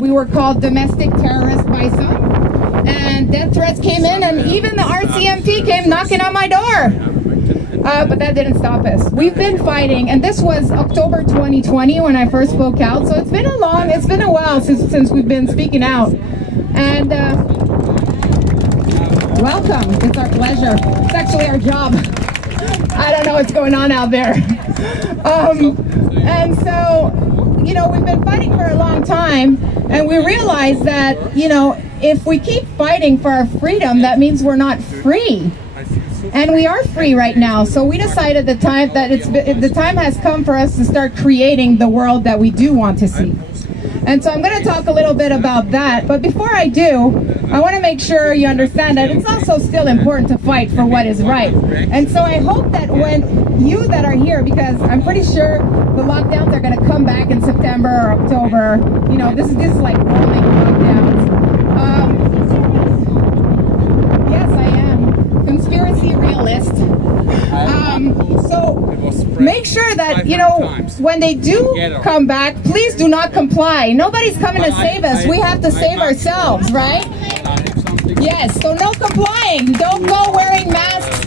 We were called domestic terrorists by some, and death threats came in, and even the RCMP came knocking on my door. But that didn't stop us. We've been fighting, and this was October 2020 when I first spoke out, so it's been a while since we've been speaking out. And welcome, it's our pleasure. It's actually our job. I don't know what's going on out there. And so, you know, we've been fighting for a long time, and we realize that, you know, if we keep fighting for our freedom, that means we're not free. And we are free right now. So we decided the time has come for us to start creating the world that we do want to see. And so I'm going to talk a little bit about that. But before I do, I want to make sure you understand that it's also still important to fight for what is right. And so I hope that when you that are here, because I'm pretty sure the lockdowns are going to come back in September or October. You know, this is like rolling lockdowns. Yes, I am. Conspiracy realist. So make sure that, you know, when they do come back, please do not comply. Nobody's coming to save us. We have to save ourselves, right? Yes, so no complying. Don't go wearing masks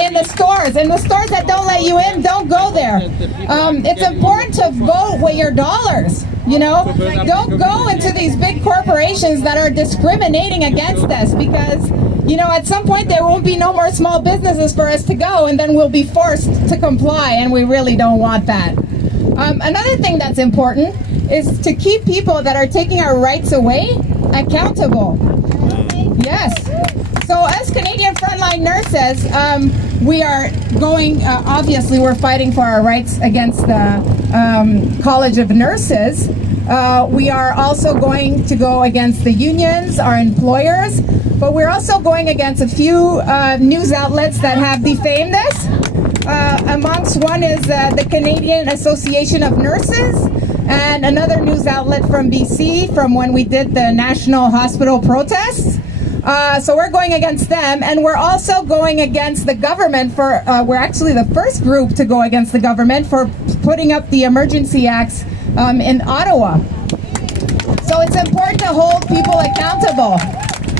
in the stores. And the stores that don't let you in, don't go there. It's important to vote with your dollars. You know, don't go into these big corporations that are discriminating against us, because, you know, at some point there won't be no more small businesses for us to go, and then we'll be forced to comply, and we really don't want that. Another thing that's important is to keep people that are taking our rights away accountable. Yes. So as Canadian Frontline nurses, we are going, obviously we're fighting for our rights against the College of Nurses. We are also going to go against the unions, our employers, but we're also going against a few news outlets that have defamed us. Amongst one is the Canadian Association of Nurses, and another news outlet from BC from when we did the National Hospital protests. So we're going against them, and we're also going against the government for, we're actually the first group to go against the government for putting up the emergency acts in Ottawa. So it's important to hold people accountable.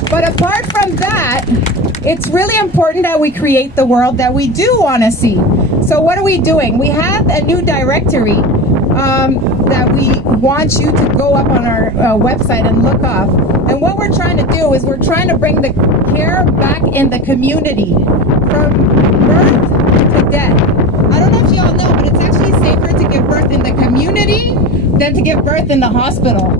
But apart from that, it's really important that we create the world that we do want to see. So what are we doing? We have a new directory that we want you to go up on our website and look up. And what we're trying to do is we're trying to bring the care back in the community from birth to death. I don't know if you all know, but it's actually safer to give birth in the community than to give birth in the hospital.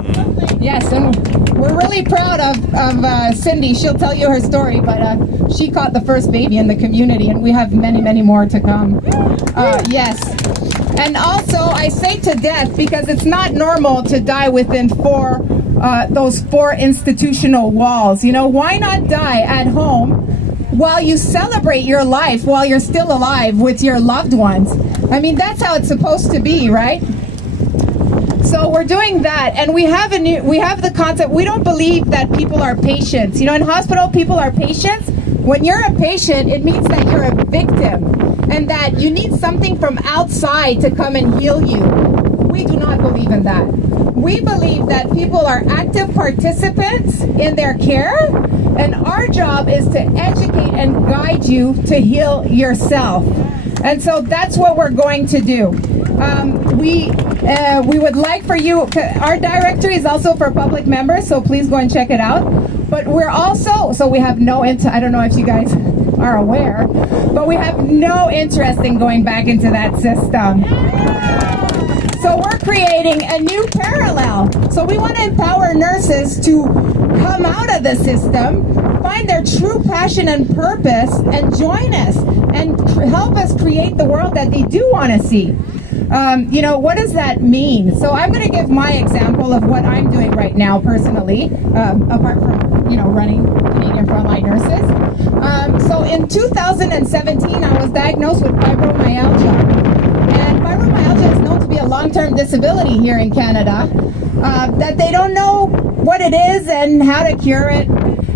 Yes, and we're really proud of Cindy. She'll tell you her story, but she caught the first baby in the community, and we have many, many more to come. Yes. And also, I say to death because it's not normal to die within those four institutional walls. You know, why not die at home while you celebrate your life, while you're still alive with your loved ones? I mean, that's how it's supposed to be, right? So we're doing that, and we have the concept. We don't believe that people are patients. You know, in hospital, people are patients. When you're a patient, it means that you're a victim, and that you need something from outside to come and heal you. We do not believe in that. We believe that people are active participants in their care, and our job is to educate and guide you to heal yourself. And so that's what we're going to do. We would like for you, our directory is also for public members, so please go and check it out. But we're also, so we have no, I don't know if you guys are aware, but we have no interest in going back into that system. So we're creating a new parallel. So we want to empower nurses to come out of the system, find their true passion and purpose, and join us and help us create the world that they do want to see. You know, what does that mean? So I'm going to give my example of what I'm doing right now personally, apart from, you know, running Canadian Frontline Nurses. So in 2017, I was diagnosed with fibromyalgia. And fibromyalgia is known to be a long-term disability here in Canada, that they don't know what it is and how to cure it.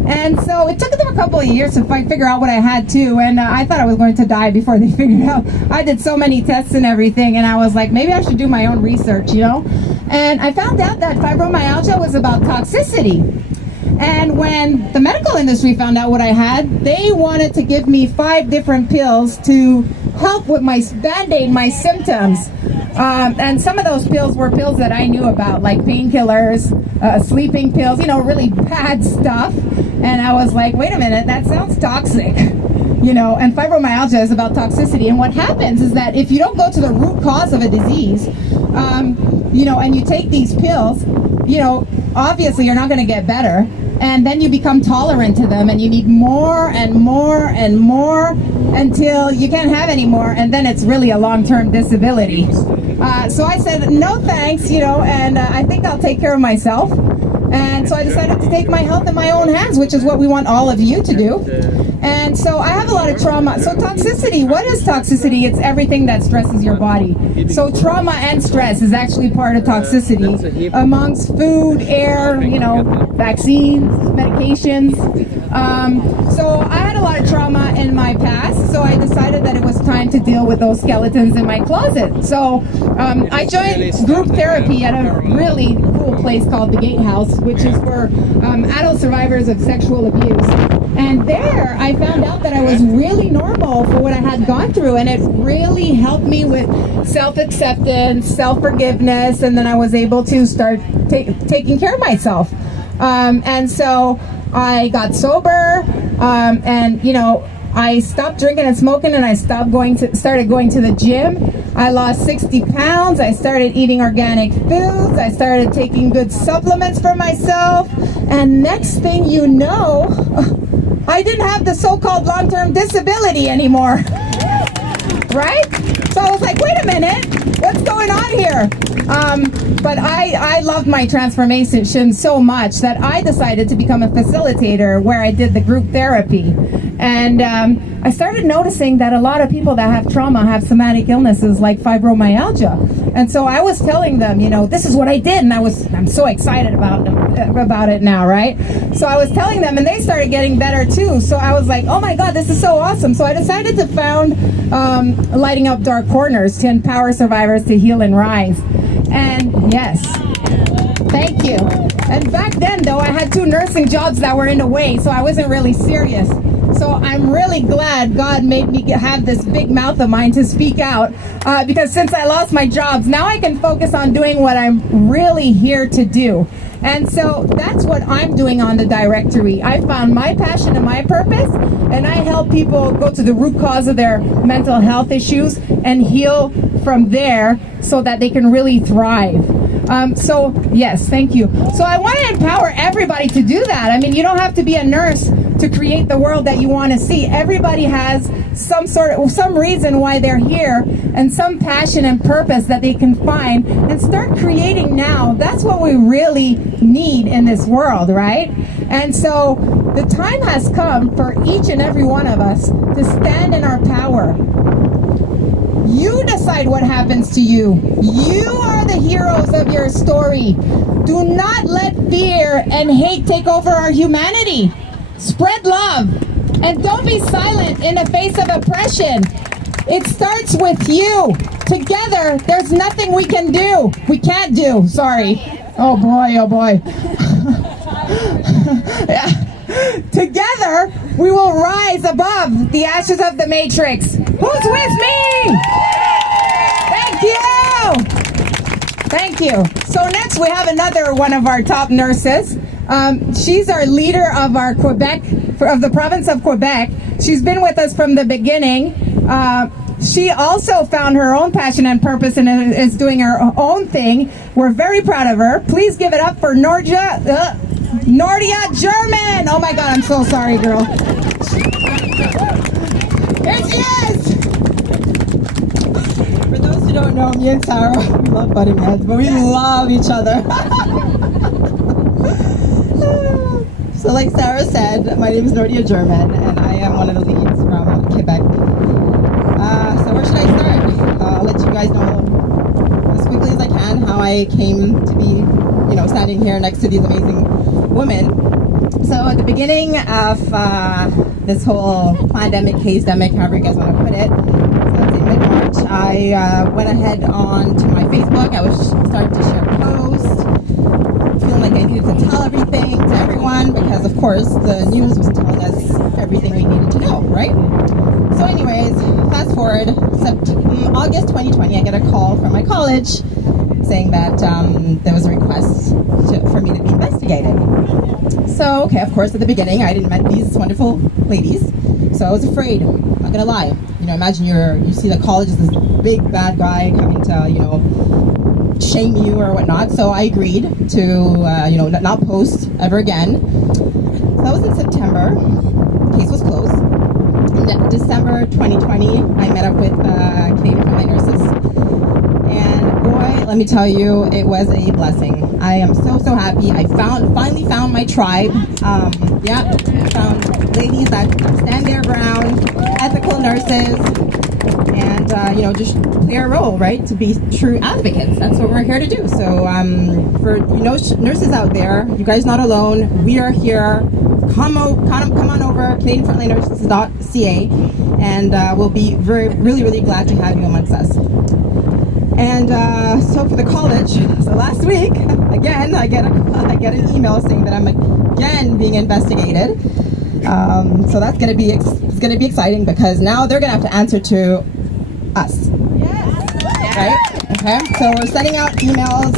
And so it took them a couple of years to figure out what I had too. And I thought I was going to die before they figured out. I did so many tests and everything, and I was like, maybe I should do my own research, you know? And I found out that fibromyalgia was about toxicity. And when the medical industry found out what I had, they wanted to give me 5 different pills to help with my band-aid my symptoms. And some of those pills were pills that I knew about, like painkillers, sleeping pills, you know, really bad stuff. And I was like, wait a minute, that sounds toxic. You know, and fibromyalgia is about toxicity. And what happens is that if you don't go to the root cause of a disease, you know, and you take these pills, you know, obviously you're not going to get better. And then you become tolerant to them, and you need more and more and more until you can't have any more, and then it's really a long-term disability. So I said, no thanks, you know, and I think I'll take care of myself. And so I decided to take my health in my own hands, which is what we want all of you to do. And so I have a lot of trauma. So toxicity, what is toxicity? It's everything that stresses your body. So trauma and stress is actually part of toxicity amongst food, air, you know, vaccines, medications. So I had a lot of trauma in my past, so I decided that it was time to deal with those skeletons in my closet. So I joined group therapy at a really cool place called the Gatehouse, which is for adult survivors of sexual abuse. And there I found out that I was really normal for what I had gone through, and it really helped me with self-acceptance, self-forgiveness, and then I was able to start taking care of myself. And so I got sober, and you know, I stopped drinking and smoking, and I started going to the gym. I lost 60 pounds. I started eating organic foods. I started taking good supplements for myself. And next thing you know, I didn't have the so-called long-term disability anymore. Right? So I was like, wait a minute, what's going on here? But I loved my transformation so much that I decided to become a facilitator where I did the group therapy. And I started noticing that a lot of people that have trauma have somatic illnesses like fibromyalgia. And so I was telling them, you know, this is what I did, and I'm so excited about it now, right? So I was telling them, and they started getting better too. So I was like, oh my God, this is so awesome. So I decided to found Lighting Up Dark Corners to empower survivors to heal and rise. And yes, thank you. And back then, though, I had 2 nursing jobs that were in the way, so I wasn't really serious. So I'm really glad God made me have this big mouth of mine to speak out, because since I lost my jobs, now I can focus on doing what I'm really here to do. And so that's what I'm doing on the directory. I found my passion and my purpose, and I help people go to the root cause of their mental health issues and heal from there so that they can really thrive. So yes, thank you. So I want to empower everybody to do that. I mean, you don't have to be a nurse to create the world that you want to see. Everybody has some reason why they're here, and some passion and purpose that they can find and start creating now. That's what we really need in this world, right? And so the time has come for each and every one of us to stand in our power. You decide what happens to you. You are the heroes of your story. Do not let fear and hate take over our humanity. Spread love, and don't be silent in the face of oppression. It starts with you. Together, there's nothing we can do. We can't do, sorry. Oh boy, oh boy. Together, we will rise above the ashes of the matrix. Who's with me? Thank you. Thank you. So next we have another one of our top nurses. She's our leader of our Quebec, of the province of Quebec. She's been with us from the beginning. She also found her own passion and purpose and is doing her own thing. We're very proud of her. Please give it up for Nordia German. Oh my God, I'm so sorry, girl. Here she is. For those who don't know, me and Sarah, we love butting heads, but we love each other. So like Sarah said, my name is Nordia German, and I am one of the leads from Quebec. So where should I start? I'll let you guys know as quickly as I can how I came to be, standing here next to these amazing women. So at the beginning of this whole pandemic, case-demic, however you guys want to put it, so let's say mid-March, I went ahead on to my Facebook. I was starting to share posts, feeling like I needed to tell everything to everyone because, of course, the news was telling us everything we needed to know, right? So anyways, fast forward, August 2020, I get a call from my college saying that there was a request for me to be investigated. So, okay, of course, at the beginning, I didn't met these wonderful ladies, so I was afraid. I'm not gonna lie. You know, imagine you see the college as this big bad guy coming to, you know, shame you or whatnot. So I agreed to, you know, not post ever again. So that was in September. The case was closed. In December 2020, I met up with Canadian Frontline nurses. And boy, let me tell you, it was a blessing. I am so happy. I finally found my tribe. Yeah, found ladies that stand their ground, ethical nurses, and you know, just play our role, right? To be true advocates. That's what we're here to do. So for you know, nurses out there, you guys not alone. We are here. Come on over, CanadianFrontlineNurses.ca, and we'll be really glad to have you amongst us. And so for the college, so last week, again, I get an email saying that I'm again being investigated. So that's gonna be exciting because now they're gonna have to answer to us. Yes. Right? Okay. So we're sending out emails.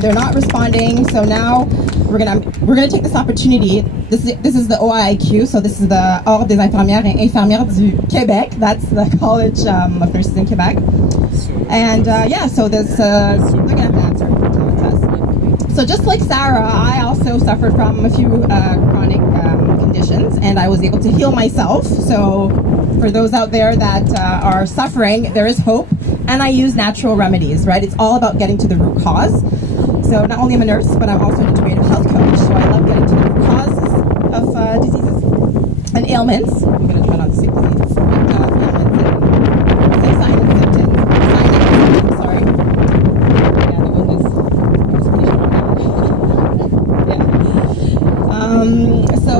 They're not responding. So now we're gonna take this opportunity. This is the OIQ. So this is the Ordre des infirmières et infirmières du Québec. That's the College of Nurses in Quebec. And yeah, so they're gonna have to answer to us. So just like Sarah, I also suffered from a few chronic conditions, and I was able to heal myself. So for those out there that are suffering, there is hope, and I use natural remedies, right? It's all about getting to the root cause. So not only am I a nurse, but I'm also an integrative health coach. So I love getting to the root causes of diseases and ailments. I'm gonna try not to say diseases, but ailments and signs and symptoms. Sorry. Yeah, the one is so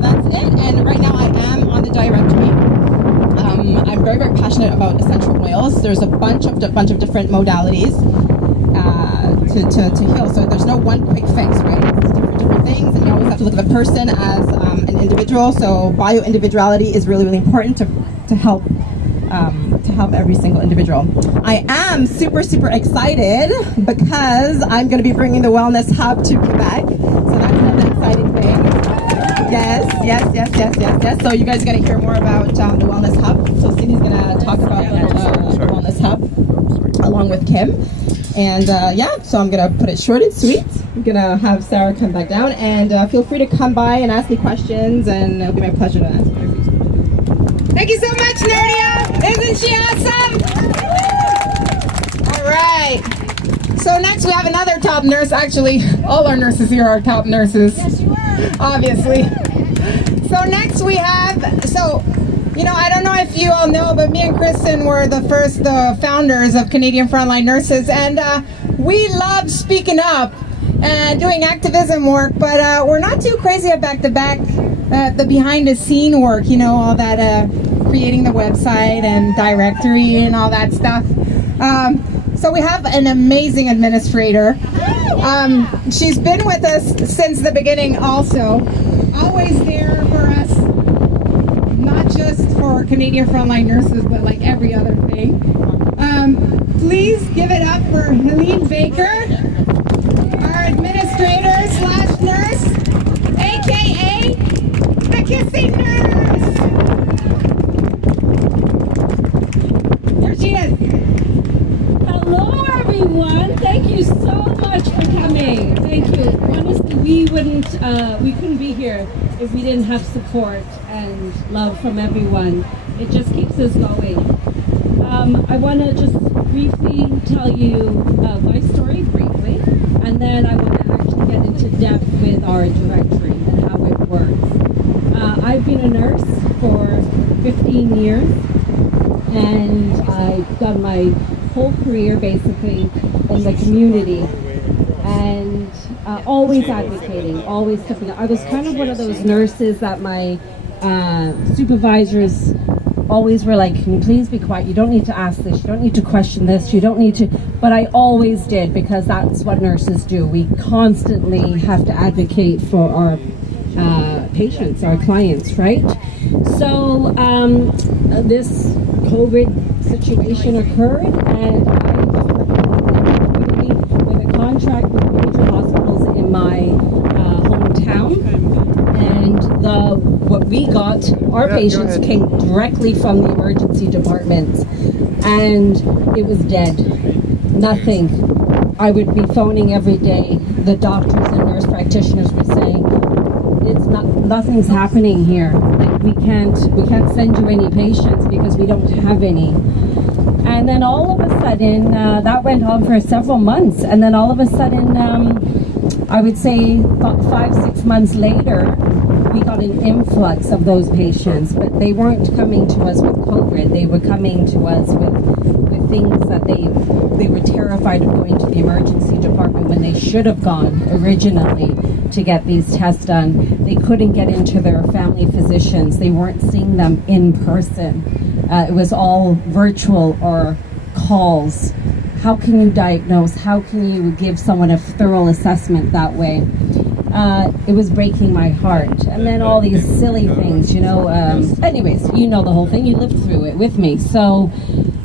that's it. And right now I am on the directory. I'm very passionate about essential oils. There's a bunch of different modalities to heal. So there's no one quick fix, right? It's different things, and you always have to look at the person as an individual. So bio-individuality is really important to help every single individual. I am super excited because I'm going to be bringing the Wellness Hub to Quebec. So that's another exciting thing. Yes. So you guys are going to hear more about the Wellness Hub. So Cindy's going to talk about the Wellness Hub along with Kim. And yeah, so I'm going to put it short and sweet. I'm going to have Sarah come back down, and feel free to come by and ask me questions, and it'll be my pleasure to answer. Thank you so much, Nerdia. Isn't she awesome? All right. So next we have another top nurse. Actually, all our nurses here are top nurses. Yes, you are. Obviously. So next we have, you know, I don't know if you all know, but me and Kristen were the first founders of Canadian Frontline Nurses, and we love speaking up and doing activism work, but we're not too crazy about the behind the scene work, you know, all that creating the website and directory and all that stuff. So we have an amazing administrator. She's been with us since the beginning also, always there for us, not just for Canadian Frontline Nurses, but like every other thing. Please give it up for Helene Baker, our administrator / nurse, aka the Kissing Nurse. Here she is. Hello everyone, thank you so much for coming. Thank you. Honestly, we couldn't be here if we didn't have support and love from everyone. It just keeps us going. I want to just briefly tell you my story briefly, and then I want to actually get into depth with our directory and how it works. I've been a nurse for 15 years, and I've done my whole career basically in the community. And always advocating, always stepping up. I was kind of one of those nurses that my supervisors always were like, can you please be quiet? You don't need to ask this. You don't need to question this. You don't need to. But I always did, because that's what nurses do. We constantly have to advocate for our patients, our clients, right? So this COVID situation occurred, and I was working with a contract with major hospitals in my hometown. And what we got, our patients came directly from the emergency department, and it was dead. Nothing. I would be phoning every day. The doctors and nurse practitioners were saying, nothing's happening here. Like, we can't send you any patients because we don't have any. And then all of a sudden, that went on for several months, and then all of a sudden, I would say 5-6 months later, we got an influx of those patients, but they weren't coming to us with COVID. They were coming to us with things that they were terrified of going to the emergency department when they should have gone originally to get these tests done. They couldn't get into their family physicians. They weren't seeing them in person. It was all virtual or calls. How can you diagnose? How can you give someone a thorough assessment that way? It was breaking my heart. And then all these silly things, anyways, you know the whole thing. You lived through it with me. So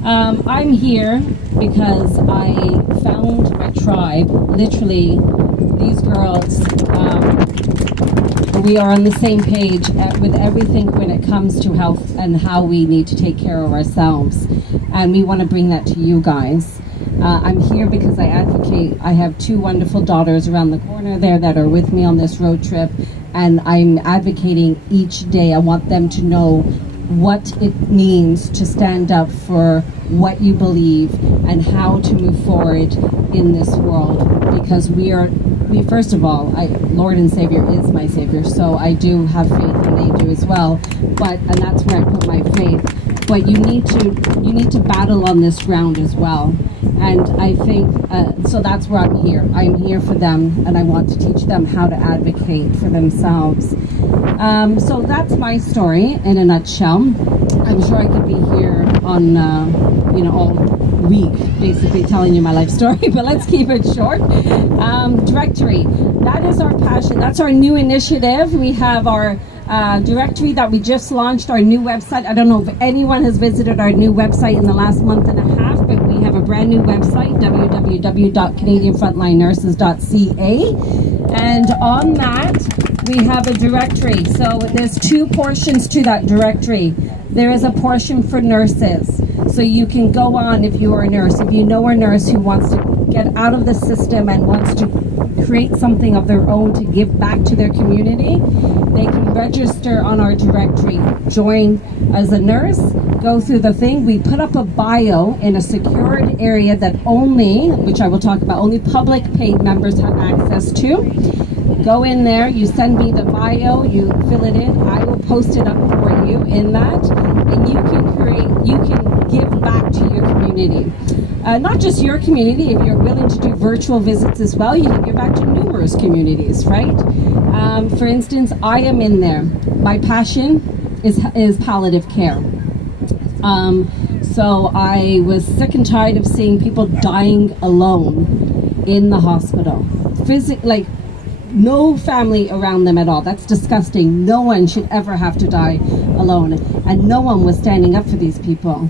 I'm here because I found my tribe. Literally, these girls, we are on the same page with everything when it comes to health and how we need to take care of ourselves. And we want to bring that to you guys. I'm here because I advocate. I have 2 wonderful daughters around the corner there that are with me on this road trip, and I'm advocating each day. I want them to know what it means to stand up for what you believe and how to move forward in this world, because we first of all, Lord and Savior is my Savior, so I do have faith, and they do as well, and that's where I put my faith. But you need to battle on this ground as well. And I think, so that's where I'm here. I'm here for them, and I want to teach them how to advocate for themselves. So that's my story in a nutshell. I'm sure I could be here on, all week, basically telling you my life story, but let's keep it short. Directory, that is our passion. That's our new initiative. We have our directory that we just launched, our new website. I don't know if anyone has visited our new website in the last month and a half, but we have a brand new website, www.canadianfrontlineNurses.ca, and on that we have a directory. So there's 2 portions to that directory. There is a portion for nurses, so you can go on if you are a nurse, if you know a nurse who wants to get out of the system and wants to create something of their own to give back to their community, they can register on our directory, join as a nurse, go through the thing. We put up a bio in a secured area that which I will talk about, only public paid members have access to. Go in there, you send me the bio, you fill it in, I will post it up for you in that, and you can give back to your community. Not just your community, if you're willing to do virtual visits as well, you can give back to numerous communities, right? For instance, I am in there. My passion is palliative care. So I was sick and tired of seeing people dying alone in the hospital. No family around them at all. That's disgusting. No one should ever have to die alone. And no one was standing up for these people.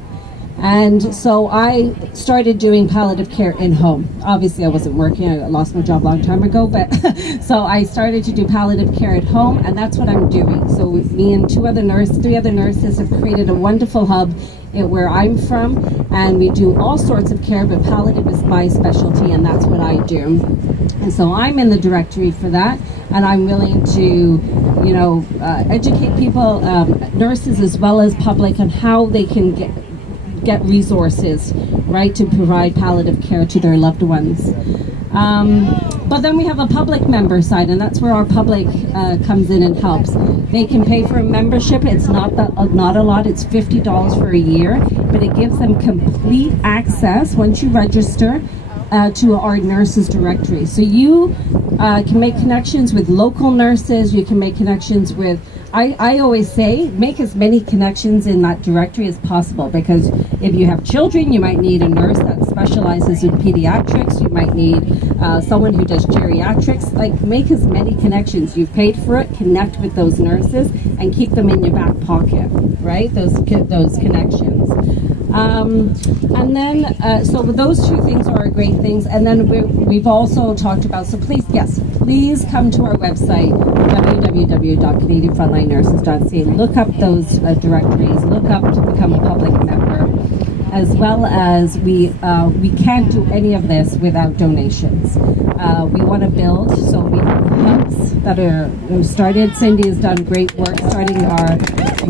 And so I started doing palliative care in home. Obviously I wasn't working, I lost my job a long time ago, but so I started to do palliative care at home, and that's what I'm doing. So me and 3 other nurses have created a wonderful hub where I'm from, and we do all sorts of care, but palliative is my specialty, and that's what I do. And so I'm in the directory for that, and I'm willing to, educate people, nurses as well as public, on how they can get resources, right, to provide palliative care to their loved ones. But then we have a public member side, and that's where our public comes in and helps. They can pay for a membership. It's not a lot. It's $50 for a year, but it gives them complete access once you register to our nurses directory. So you can make connections with local nurses, you can make connections with, I always say, make as many connections in that directory as possible, because if you have children, you might need a nurse that specializes in pediatrics, you might need someone who does geriatrics. Like, make as many connections. You've paid for it, connect with those nurses and keep them in your back pocket, right? Those connections. And then, so those two things are great things. And then we've also talked about, so please come to our website, www.canadianfrontlinenurses.ca. Look up those directories, look up to become a public member, as well as we can't do any of this without donations. We want to build, so we have hubs that are started. Cindy has done great work starting our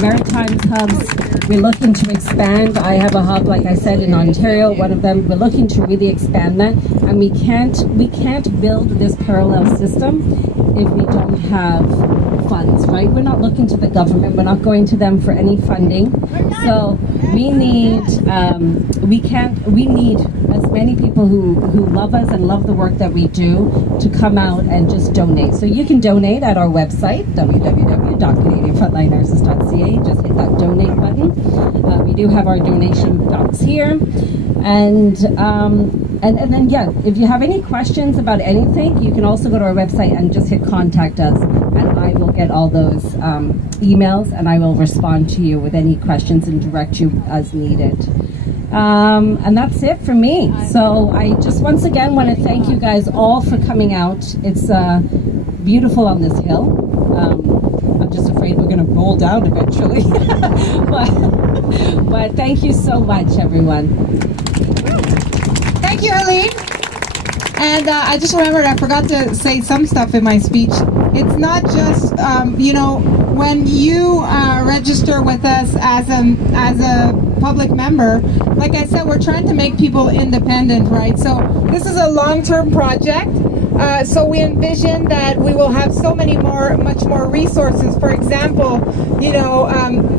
maritime hubs. We're looking to expand. I have a hub, like I said, in Ontario, one of them. We're looking to really expand that, and we can't build this parallel system if we don't have funds, right? We're not looking to the government. We're not going to them for any funding. So we need as many people who love us and love the work that we do to come out and just donate. So you can donate at our website, www.canadianfrontlinenurses.ca. Just hit that donate button. We do have our donation box here. And then, yeah, if you have any questions about anything, you can also go to our website and just hit contact us, and I will get all those emails, and I will respond to you with any questions and direct you as needed. And that's it for me. So I just once again want to thank you guys all for coming out. It's beautiful on this hill. I'm just afraid we're going to roll down eventually. but thank you so much, everyone. Thank you, Helene. And I just remembered I forgot to say some stuff in my speech. It's not just, when you register with us as a public member, like I said, we're trying to make people independent, right? So this is a long-term project. So we envision that we will have much more resources. For example,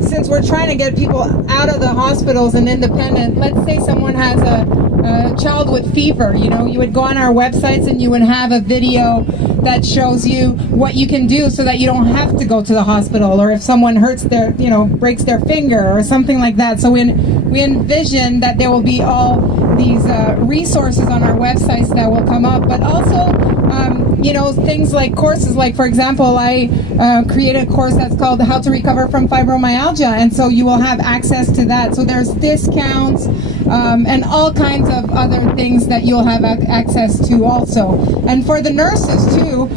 since we're trying to get people out of the hospitals and independent, let's say someone has a child with fever, you would go on our websites and you would have a video that shows you what you can do so that you don't have to go to the hospital, or if someone hurts breaks their finger or something like that. So we envision that there will be all these resources on our websites that will come up, but also things like courses. Like, for example, I created a course that's called How to Recover from Fibromyalgia, and so you will have access to that. So there's discounts and all kinds of other things that you'll have access to also. And for the nurses too,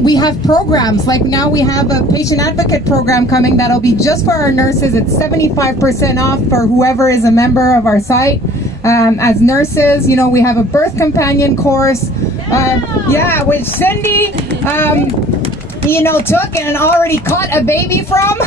we have programs. Like now we have a patient advocate program coming that'll be just for our nurses. It's 75% off for whoever is a member of our site. As nurses, we have a birth companion course, which Cindy, took and already caught a baby from.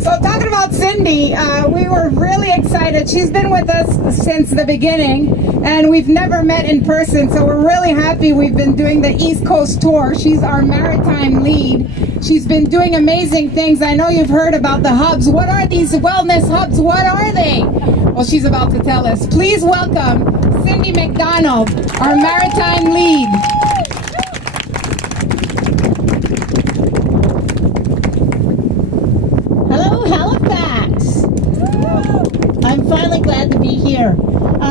So talking about Cindy, we were really excited. She's been with us since the beginning, and we've never met in person, so we're really happy. We've been doing the East Coast tour. She's our maritime lead. She's been doing amazing things. I know you've heard about the hubs. What are these wellness hubs? What are they? Well, she's about to tell us. Please welcome Cindy McDonald, our maritime lead. Hello, Halifax. I'm finally glad to be here.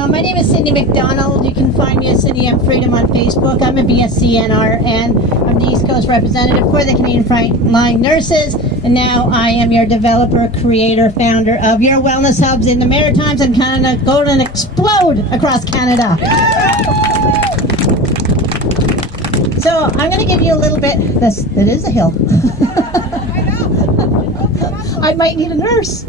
My name is Cindy McDonald. You can find me at Cindy M. Freedom on Facebook. I'm a BSCNR, and I'm the East Coast representative for the Canadian Frontline Nurses. And now I am your developer, creator, founder of your wellness hubs in the Maritimes and Canada. Go and explode across Canada. So I'm going to give you a little bit. It is a hill. I might need a nurse.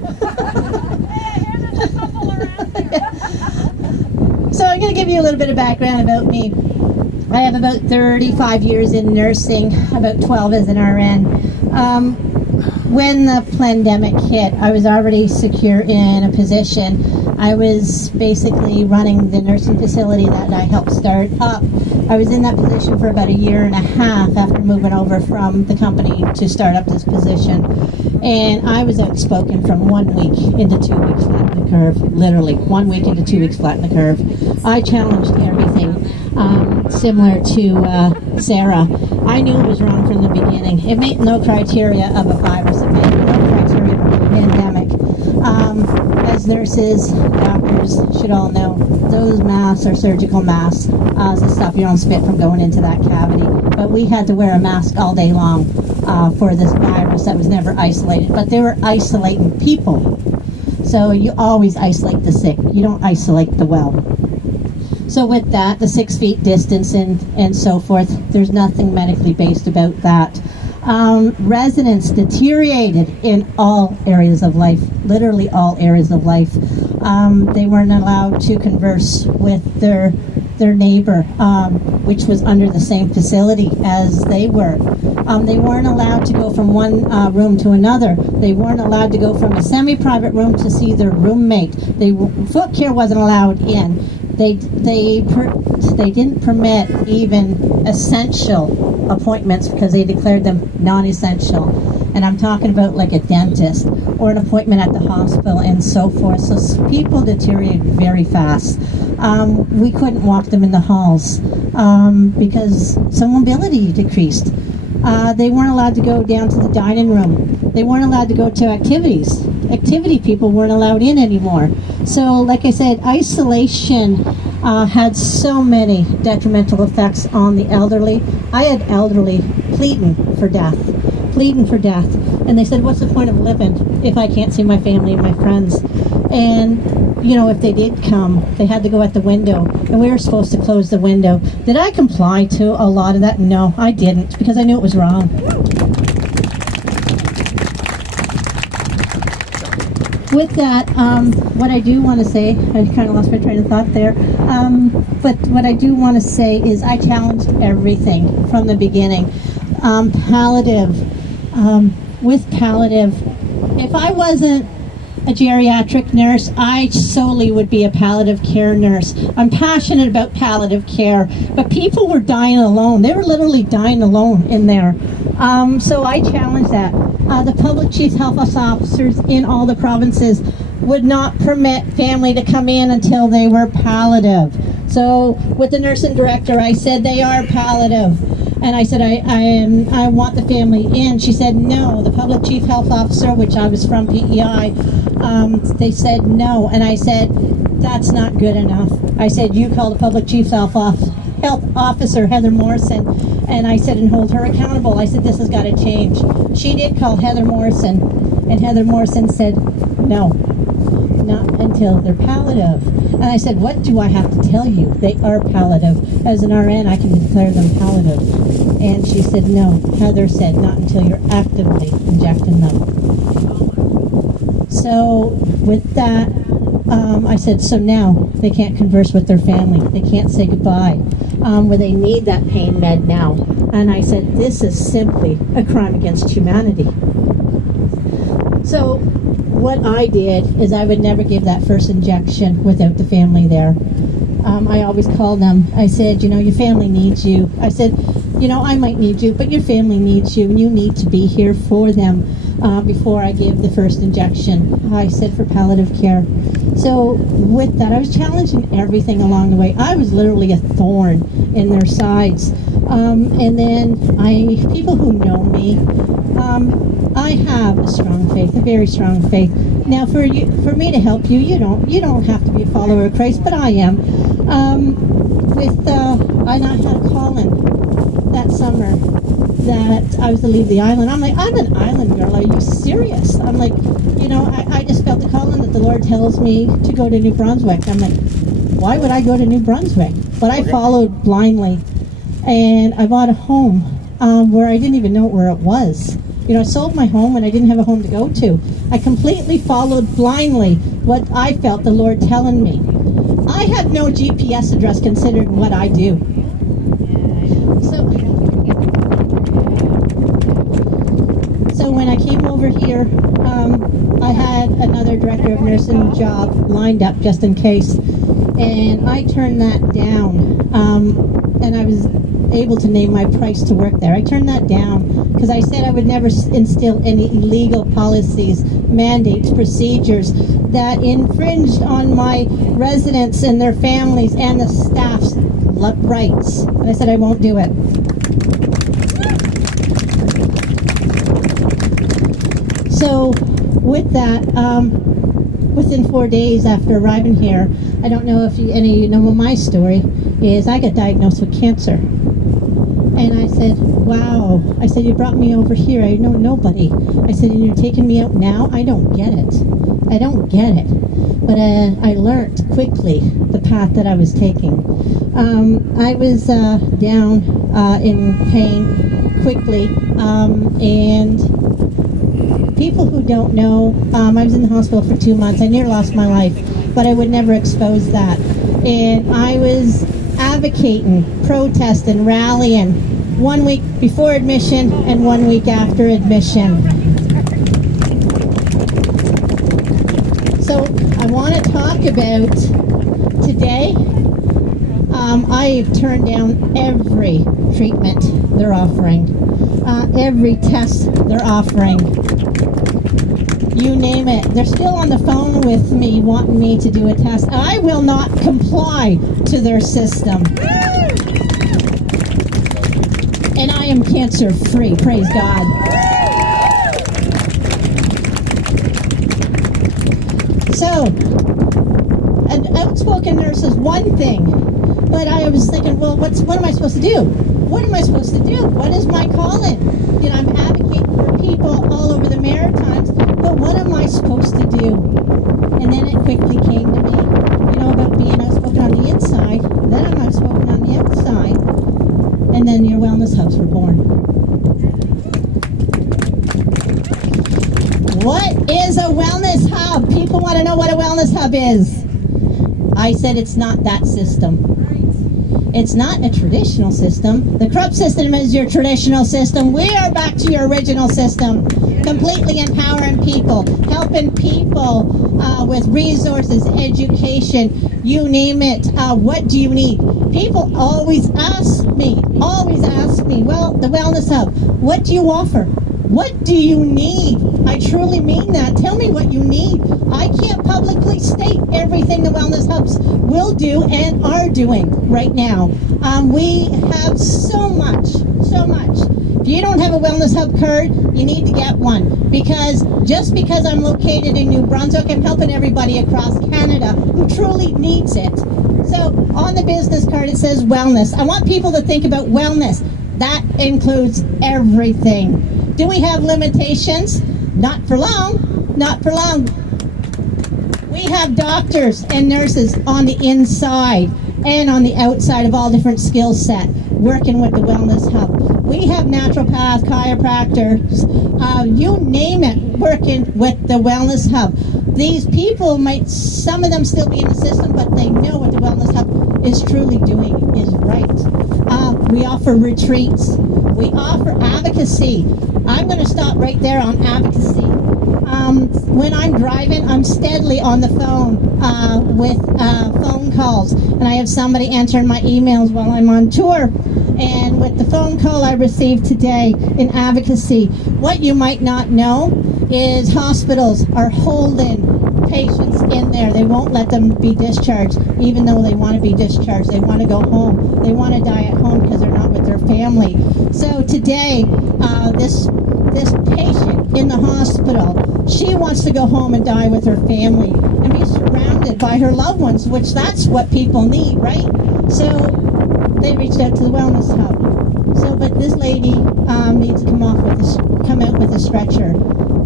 So I'm going to give you a little bit of background about me. I have about 35 years in nursing, about 12 as an RN. When the pandemic hit, I was already secure in a position I was basically running the nursing facility that I helped start up. I was in that position for about 1.5 years after moving over from the company to start up this position. And I was outspoken from 1 week into 2 weeks flat in the curve, literally 1 week into 2 weeks flat in the curve. I challenged everything, similar to Sarah. I knew it was wrong from the beginning. It made no criteria of a virus. It made no criteria of a pandemic. As nurses, doctors should all know, those masks are surgical masks to stop your own spit from going into that cavity. But we had to wear a mask all day long for this virus that was never isolated. But they were isolating people. So you always isolate the sick. You don't isolate the well. So with that, the 6 feet distance and so forth, there's nothing medically based about that. Residents deteriorated in all areas of life, literally all areas of life. They weren't allowed to converse with their neighbor, which was under the same facility as they were. They weren't allowed to go from one room to another. They weren't allowed to go from a semi-private room to see their roommate. Foot care wasn't allowed in. They didn't permit even essential appointments because they declared them non-essential. And I'm talking about like a dentist or an appointment at the hospital and so forth. So people deteriorated very fast. We couldn't walk them in the halls because some mobility decreased. They weren't allowed to go down to the dining room. They weren't allowed to go to activities. Activity people weren't allowed in anymore. So, like I said, isolation had so many detrimental effects on the elderly. I had elderly pleading for death. And they said, what's the point of living if I can't see my family and my friends? And, you know, if they did come, they had to go at the window, and we were supposed to close the window. Did I comply to a lot of that? No, I didn't, because I knew it was wrong. With that, what I do want to say, I kind of lost my train of thought there, but what I do want to say is I challenged everything from the beginning. Palliative, with palliative, if I wasn't a geriatric nurse, I solely would be a palliative care nurse. I'm passionate about palliative care, but people were dying alone. They were literally dying alone in there. So I challenged that. The public chief health officers in all the provinces would not permit family to come in until they were palliative. So with the nursing director, I said they are palliative. And I said, I want the family in. She said, no. The public chief health officer, which I was from PEI, they said no. And I said, that's not good enough. I said, you call the public chief health officer, Heather Morrison, and I said, and hold her accountable. I said, this has got to change. She did call Heather Morrison, and Heather Morrison said, no, not until they're palliative. And I said, what do I have to tell you? They are palliative. As an RN, I can declare them palliative. And she said, no. Heather said, not until you're actively injecting them. So with that, I said, so now they can't converse with their family. They can't say goodbye, where they need that pain med now. And I said, this is simply a crime against humanity. So what I did is I would never give that first injection without the family there. I always called them. I said, you know, your family needs you. I said, you know, I might need you, but your family needs you, and you need to be here for them before I give the first injection. I said for palliative care. So with that, I was challenging everything along the way. I was literally a thorn in their sides. And then people who know me, I have a strong faith, a very strong faith. Now, for me to help you, you don't have to be a follower of Christ, but I am. I had a call-in that summer that I was to leave the island. I'm like, I'm an island girl. Are you serious? I'm like, you know, I just felt the call-in that the Lord tells me to go to New Brunswick. I'm like, why would I go to New Brunswick? But I followed blindly, and I bought a home where I didn't even know where it was. You know, I sold my home and I didn't have a home to go to. I completely followed blindly what I felt the Lord telling me. I have no GPS address considering what I do. So when I came over over here. I had another director of nursing job lined up just in case, and I turned that down. And I was able to name my price to work there. I turned that down because I said I would never instill any illegal policies, mandates, procedures that infringed on my residents and their families and the staff's rights. And I said I won't do it. So with that, within 4 days after arriving here, I don't know if any of you know my story, is I got diagnosed with cancer. And I said, wow. I said, you brought me over here. I know nobody. I said, and you're taking me out now? I don't get it. I don't get it. But I learned quickly the path that I was taking. I was down in pain quickly, and people who don't know, I was in the hospital for 2 months. I nearly lost my life, but I would never expose that. And I was advocating, protesting, rallying 1 week before admission and 1 week after admission. So I want to talk about today. I've turned down every treatment they're offering, every test they're offering. You name it. They're still on the phone with me wanting me to do a test. I will not comply to their system. And I am cancer free, praise God. So, an outspoken nurse is one thing, but I was thinking, well, what am I supposed to do? What am I supposed to do? What is my calling? You know, I'm advocating for people all over the Maritimes, but what am I supposed to do? And then it quickly came to me, you know, about being outspoken on the inside, then I'm outspoken on the outside, and then your wellness hubs were born. What is a wellness hub? People want to know what a wellness hub is. I said it's not that system. It's not a traditional system. The Krupp system is your traditional system. We are back to your original system. Completely empowering people, helping people with resources, education, you name it. What do you need? People always ask me, well, the Wellness Hub, what do you offer? What do you need? I truly mean that. Tell me what you need. I can't publicly state everything the Wellness Hubs will do and are doing right now. We have so much. If you don't have a Wellness Hub card, you need to get one. Because just because I'm located in New Brunswick, I'm helping everybody across Canada who truly needs it. So on the business card, it says wellness. I want people to think about wellness. That includes everything. Do we have limitations? Not for long. Not for long. We have doctors and nurses on the inside and on the outside of all different skill set working with the Wellness Hub. We have naturopaths, chiropractors, you name it, working with the Wellness Hub. These people might, some of them still be in the system, but they know what the Wellness Hub is truly doing is right. We offer retreats. We offer advocacy. I'm going to stop right there on advocacy. When I'm driving, I'm steadily on the phone with phone calls, and I have somebody answering my emails while I'm on tour. And with the phone call I received today in advocacy, what you might not know is hospitals are holding patients in there. They won't let them be discharged, even though they want to be discharged. They want to go home. They want to die at home because they're not with their family. So today, this patient in the hospital, she wants to go home and die with her family and be surrounded by her loved ones, which that's what people need, right? So they reached out to the Wellness Hub. So, but this lady needs to come out with a stretcher.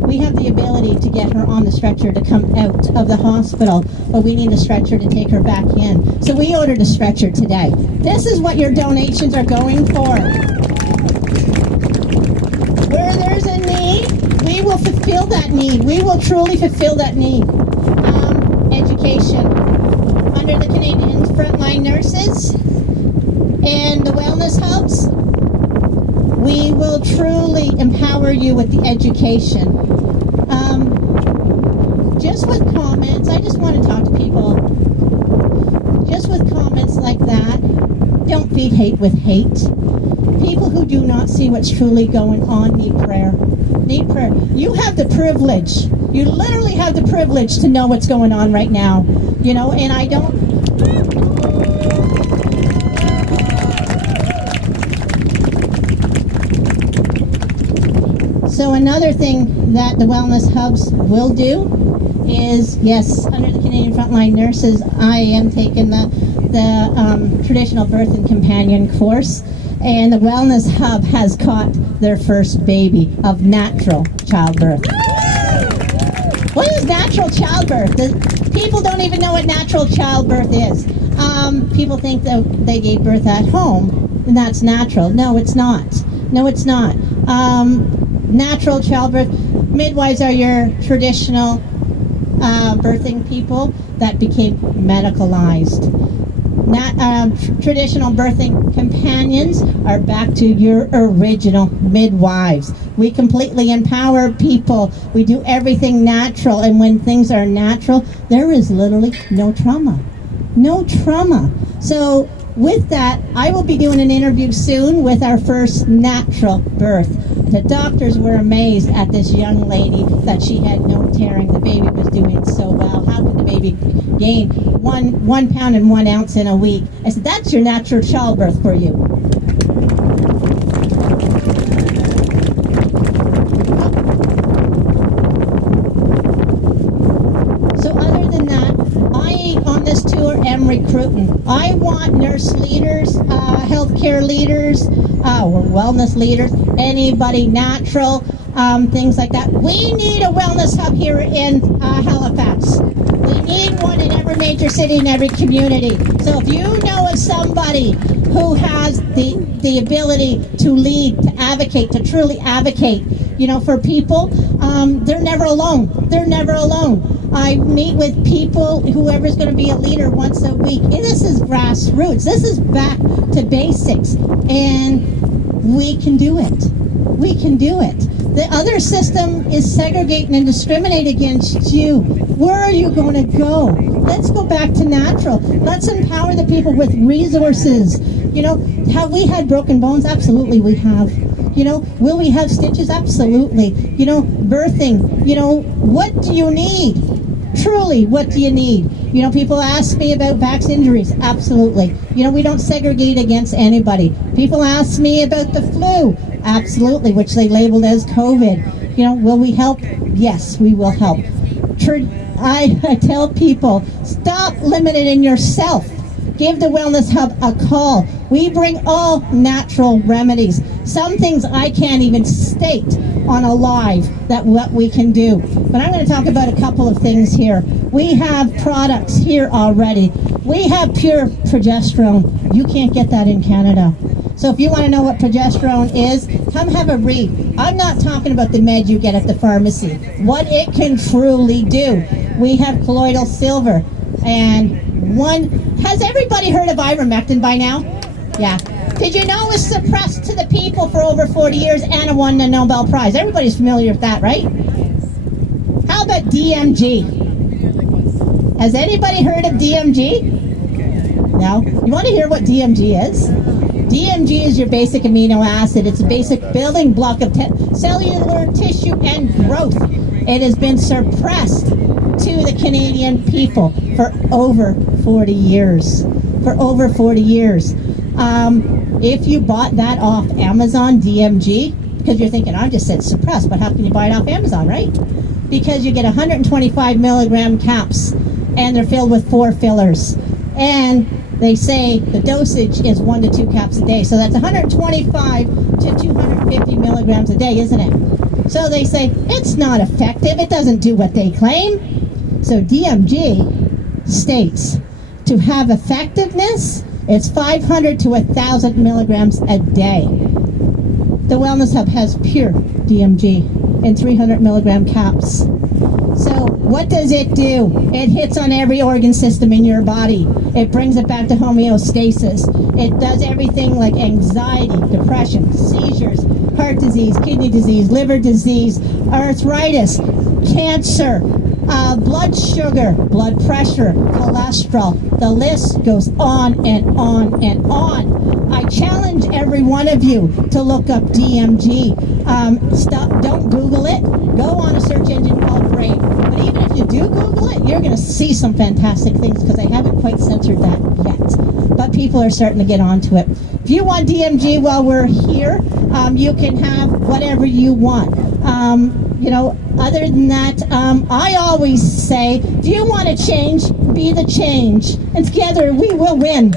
We have the ability to get her on the stretcher to come out of the hospital, but we need a stretcher to take her back in. So we ordered a stretcher today. This is what your donations are going for. Where there's a need, we will fulfill that need. We will truly fulfill that need. Education. Under the Canadian Frontline Nurses and the Wellness Hubs, we will truly empower you with the education. just with comments, I just want to talk to people. Just with comments like that, don't feed hate with hate. People who do not see what's truly going on need prayer. Need prayer. You have the privilege. You literally have the privilege to know what's going on right now. You know, and I don't. So another thing that the wellness hubs will do is, yes, under the Canadian Frontline Nurses, I am taking the traditional birth and companion course, and the wellness hub has caught their first baby of natural childbirth. What is natural childbirth? People don't even know what natural childbirth is. People think that they gave birth at home, and that's natural. No, it's not. No, it's not. Natural childbirth, midwives are your traditional birthing people that became medicalized. Traditional birthing companions are back to your original midwives. We completely empower people. We do everything natural, and when things are natural, there is literally no trauma. No trauma. So with that, I will be doing an interview soon with our first natural birth. The doctors were amazed at this young lady that she had no tearing. The baby was doing so well. How could the baby gain 1 pound and 1 ounce in a week? I said, that's your natural childbirth for you. So other than that, I, on this tour, am recruiting. I want nurse leaders, healthcare leaders, or wellness leaders, anybody natural, things like that. We need a wellness hub here in Halifax. We need one in every major city, in every community. So if you know of somebody who has the ability to lead, to advocate, to truly advocate, you know, for people, they're never alone. They're never alone. I meet with people, whoever's going to be a leader once a week. And this is grassroots. This is back to basics. And we can do it. We can do it. The other system is segregating and discriminate against you. Where are you going to go? Let's go back to natural. Let's empower the people with resources. You know, have we had broken bones? Absolutely we have. You know, will we have stitches? Absolutely. You know, birthing. You know, what do you need? Truly, what do you need? You know, people ask me about back injuries. Absolutely. You know, we don't segregate against anybody. People ask me about the flu. Absolutely, which they labeled as COVID. You know, will we help? Yes, we will help. I tell people, stop limiting yourself. Give the Wellness Hub a call. We bring all natural remedies. Some things I can't even state on a live that what we can do. But I'm going to talk about a couple of things here. We have products here already. We have pure progesterone. You can't get that in Canada. So if you want to know what progesterone is, come have a read. I'm not talking about the med you get at the pharmacy. What it can truly do. We have colloidal silver. And has everybody heard of ivermectin by now? Yeah. Did you know it was suppressed to the people for over 40 years and it won the Nobel Prize? Everybody's familiar with that, right? How about DMG? Has anybody heard of DMG? No? You want to hear what DMG is? DMG is your basic amino acid. It's a basic building block of cellular tissue and growth. It has been suppressed to the Canadian people for over 40 years. For over 40 years. If you bought that off Amazon, DMG, because you're thinking, I just said suppressed, but how can you buy it off Amazon, right? Because you get 125 milligram caps, and they're filled with 4 fillers. And they say the dosage is 1 to 2 caps a day. So that's 125 to 250 milligrams a day, isn't it? So they say, it's not effective. It doesn't do what they claim. So DMG states, to have effectiveness, it's 500 to 1,000 milligrams a day. The Wellness Hub has pure DMG in 300 milligram caps. So what does it do? It hits on every organ system in your body. It brings it back to homeostasis. It does everything like anxiety, depression, seizures, heart disease, kidney disease, liver disease, arthritis, cancer, blood sugar, blood pressure, cholesterol. The list goes on and on and on. I challenge every one of you to look up DMG. Don't Google it. Go on a search engine called Brave. But even if you do Google it, you're going to see some fantastic things because I haven't quite censored that yet. But people are starting to get onto it. If you want DMG while we're here, you can have whatever you want. Other than that, I always say, if you want to change, be the change. And together we will win.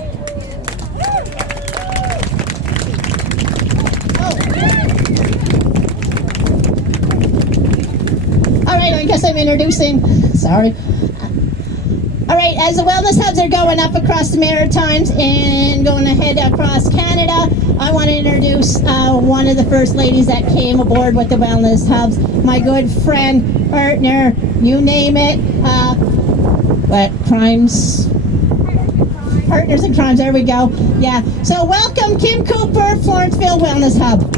All right, I guess I'm introducing, sorry. All right, as the wellness hubs are going up across the Maritimes and going ahead across Canada, I want to introduce one of the first ladies that came aboard with the wellness hubs, my good friend, partner, you name it, Partners in Crimes, there we go. Yeah, so welcome Kim Cooper, Florenceville Wellness Hub.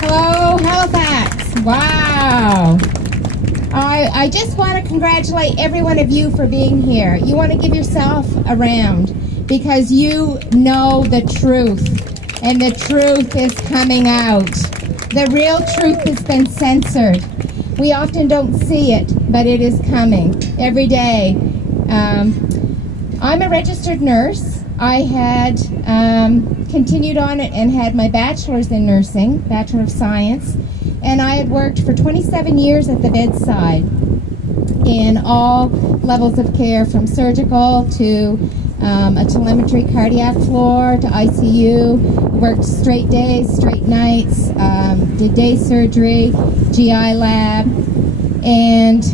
Hello, Halifax. Wow. I just want to congratulate every one of you for being here. You want to give yourself a round because you know the truth, and the truth is coming out. The real truth has been censored. We often don't see it, but it is coming every day. I'm a registered nurse. I had continued on it and had my bachelor's in nursing, Bachelor of Science, and I had worked for 27 years at the bedside in all levels of care, from surgical to a telemetry cardiac floor to ICU. Worked straight days, straight nights, did day surgery, GI lab, and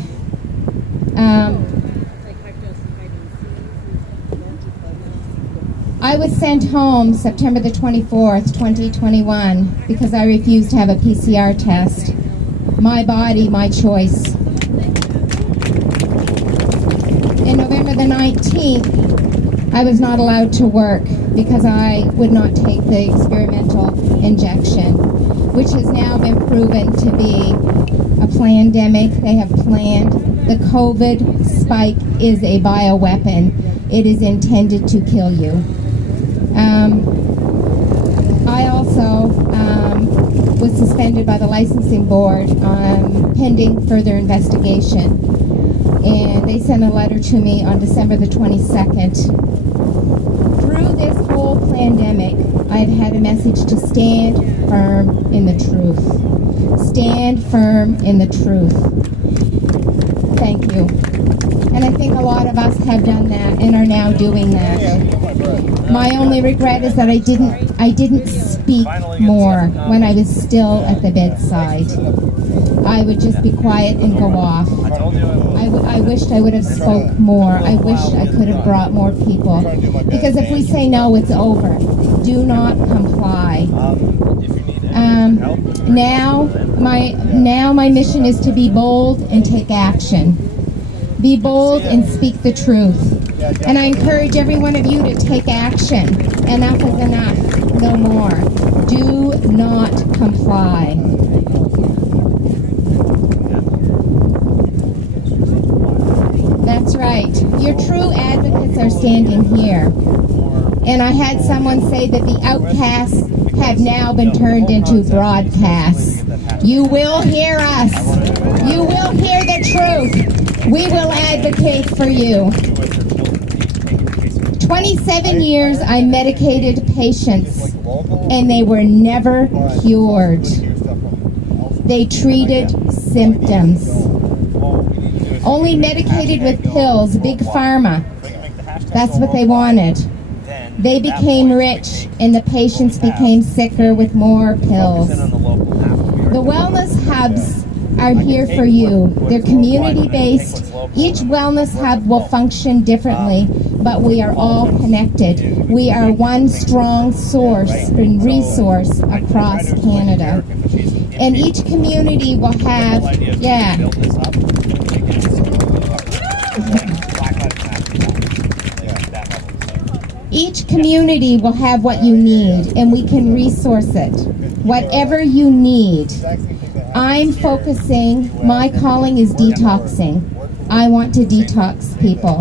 I was sent home September the 24th, 2021, because I refused to have a PCR test. My body, my choice. In November the 19th, I was not allowed to work because I would not take the experimental injection, which has now been proven to be a plandemic. They have planned. The COVID spike is a bioweapon. It is intended to kill you. I also was suspended by the licensing board pending further investigation. And they sent a letter to me on December the 22nd. Through this whole pandemic, I've had a message to stand firm in the truth. Stand firm in the truth. Thank you. And I think a lot of us have done that and are now doing that. My only regret is that I didn't speak more when I was still at the bedside. I would just be quiet and go off. I wished I would have spoke more. I wished I could have brought more people. Because if we say no, it's over. Do not comply. Now my mission is to be bold and take action. Be bold and speak the truth. And I encourage every one of you to take action. Enough is enough. No more. Do not comply. That's right. Your true advocates are standing here. And I had someone say that the outcasts have now been turned into broadcasts. You will hear us. You will hear the truth. We will advocate for you. 27 years I medicated patients, and they were never cured. They treated symptoms. Only medicated with pills, big pharma. That's what they wanted. They became rich, and the patients became sicker with more pills. The wellness hubs are here for you. They're community-based. Each wellness hub will function differently, but we are all connected. We are one strong source and resource across Canada. And each community will have, each community will have what you need, and we can resource it. Whatever you need. I'm focusing, my calling is detoxing. I want to detox people.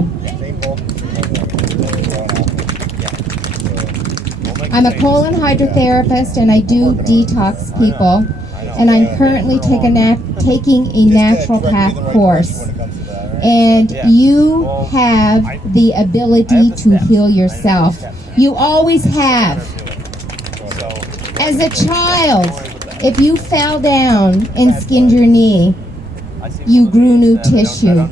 I'm a colon hydrotherapist and I do detox people. And I'm currently taking a natural path course. And you have the ability to heal yourself. You always have. As a child, if you fell down and skinned your knee, you grew new tissue.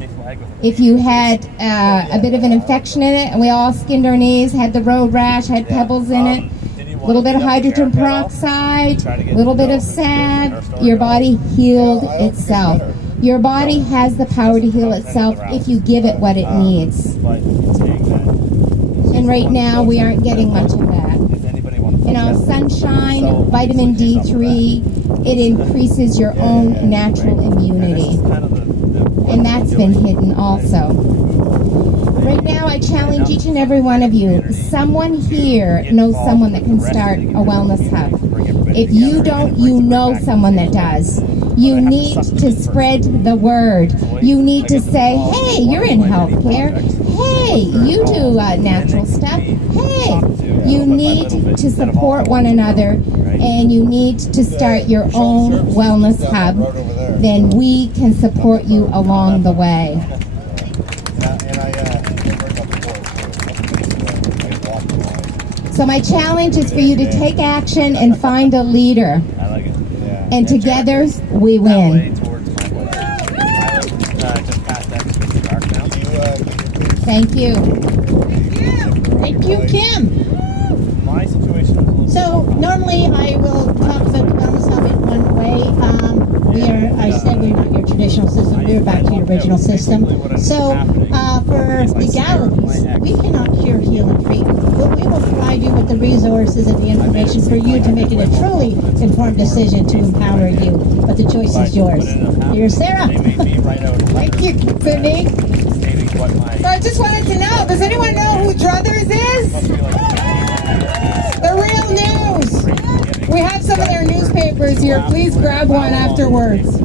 If you had a bit of an infection in it, and we all skinned our knees, had the road rash, had pebbles in it, a little bit of hydrogen peroxide, a little bit of salve, your body healed itself. Your body has the power to heal itself if you give it what it needs. And right now, we aren't getting much of that. You know, sunshine, vitamin D3, it increases your own natural immunity. And that's been hidden also. Right now, I challenge each and every one of you. Someone here knows someone that can start a wellness hub. If you don't, you know someone that does. You need to spread the word. You need to say, hey, you're in healthcare. Hey, you do natural stuff. Hey, you need to support one another, and you need to start your own wellness hub. Then we can support you along the way. So my challenge is for you to take action and find a leader. And together, we win. Thank you. Thank you, Kim. So normally I will talk about the wellness hub in one way. I said we're not your traditional system. We're back to your original system. So for legalities, we cannot cure, heal, and treat. But we will provide you with the resources and the information for you to make it a truly informed decision to empower you. But the choice is yours. Here's Sarah. Thank you, Cindy. So I just wanted to know, does anyone know who Druthers is? The Real News. We have some of their newspapers here. Please grab one afterwards.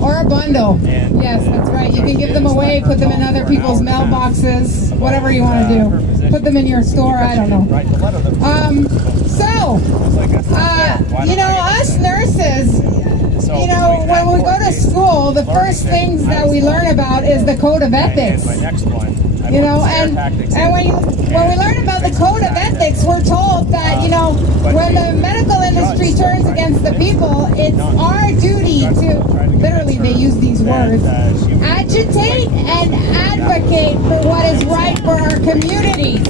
Or a bundle. Yes, that's right. You can give them away, put them in other people's mailboxes, whatever you want to do. Put them in your store, I don't know. You know, us nurses, you know, when we go to school, the first things that we learn about is the code of ethics. You know, and when we learn about the code of ethics, we're told that, you know, when the medical industry turns against the people, it's our duty to, literally they use these words, agitate and advocate for what is right for our communities.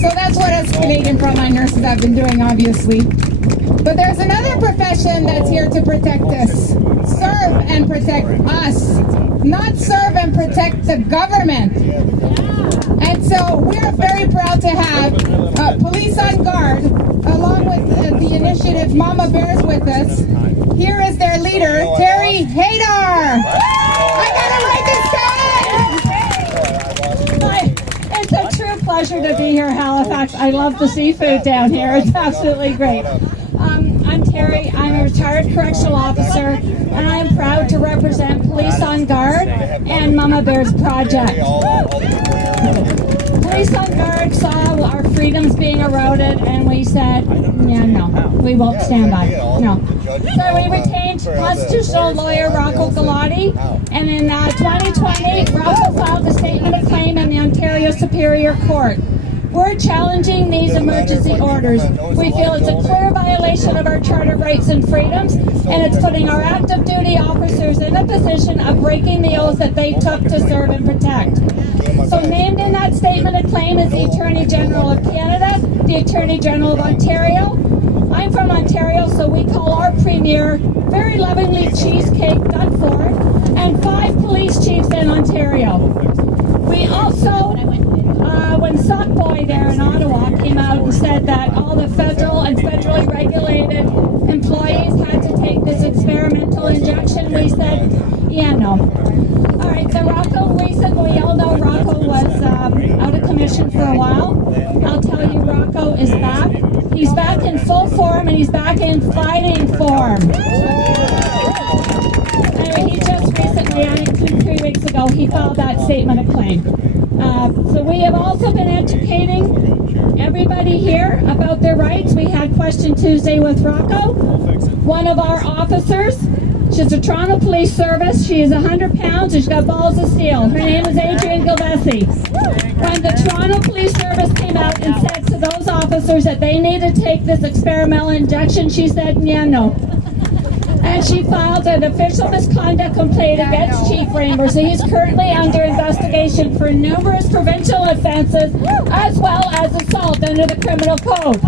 So that's what us Canadian frontline nurses have been doing, obviously. But there's another profession that's here to protect us. Serve and protect us. Not serve and protect the government. And so we're very proud to have Police on Guard, along with the initiative Mama Bears with us. Here is their leader, Terry Hadar. I gotta write this down! It's a true pleasure to be here, Halifax. I love the seafood down here. It's absolutely great. I'm Terry. I'm a retired correctional officer, and I am proud to represent Police on Guard and Mama Bears Project. Police on Guard saw our freedoms being eroded, and we said, yeah, no, we won't stand by it. No. So we retained constitutional lawyer Rocco Galati, and in 2020, Rocco filed a statement of claim in the Ontario Superior Court. We're challenging these emergency orders. We feel it's a clear violation of our Charter rights and freedoms, and it's putting our active duty officers in a position of breaking the oath that they took to serve and protect. So named in that statement of claim is the Attorney General of Canada, the Attorney General of Ontario. I'm from Ontario, so we call our Premier very lovingly Cheesecake Dunford, and 5 police chiefs in Ontario. We also, when Sockboy there in Ottawa came out and said that all the federal and federally regulated employees had to take this experimental injection, we said, yeah, no. All right, so Rocco, we all know Rocco was out of commission position for a while. I'll tell you, Rocco is back. He's back in full form, and he's back in fighting form. And he just recently, I think 3 weeks ago, he filed that statement of claim. So we have also been educating everybody here about their rights. We had Question Tuesday with Rocco, one of our officers. She's a Toronto Police Service. She is 100 pounds and she's got balls of steel. Her name is Adrienne Gilvesi. When the Toronto Police Service came out and said to those officers that they need to take this experimental injection, she said, yeah, no. And she filed an official misconduct complaint against Chief Raymer. So he's currently under investigation for numerous provincial offenses as well as assault under the criminal code.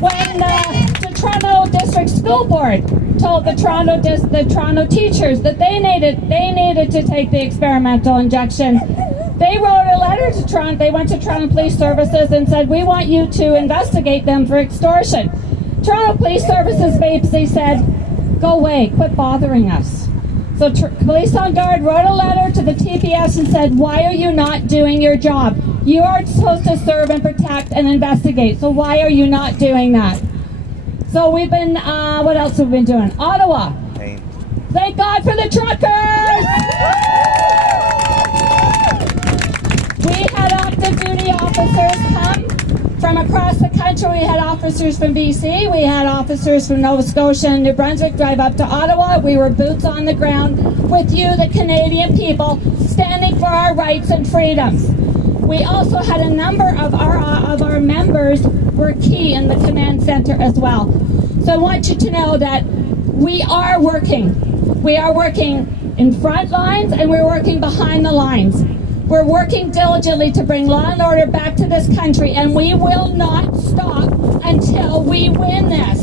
When the Toronto District School Board told the Toronto teachers that they needed to take the experimental injection, they wrote a letter to Toronto. They went to Toronto Police Services and said, we want you to investigate them for extortion. Toronto Police Services basically said, go away, quit bothering us. So Police on Guard wrote a letter to the TPS and said, why are you not doing your job? You are supposed to serve and protect and investigate, so why are you not doing that? So we've been, what else have we been doing? Ottawa. Thank God for the truckers! We had active duty officers come from across the country. We had officers from BC, we had officers from Nova Scotia and New Brunswick drive up to Ottawa. We were boots on the ground with you, the Canadian people, standing for our rights and freedoms. We also had a number of our members were key in the command center as well. So I want you to know that we are working. We are working in front lines and we're working behind the lines. We're working diligently to bring law and order back to this country, and we will not stop until we win this.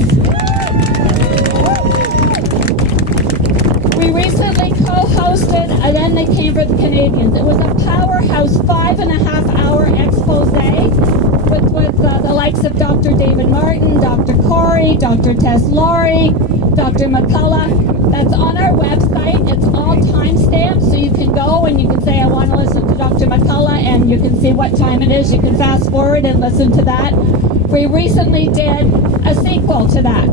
We recently co-hosted, and then they came for the Canadians. It was a powerhouse 5.5-hour expose with the likes of Dr. David Martin, Dr. Corey, Dr. Tess Laurie, Dr. McCullough. That's on our website. It's all time-stamped, so you can go and you can say, I want to listen to Dr. McCullough, and you can see what time it is. You can fast forward and listen to that. We recently did a sequel to that.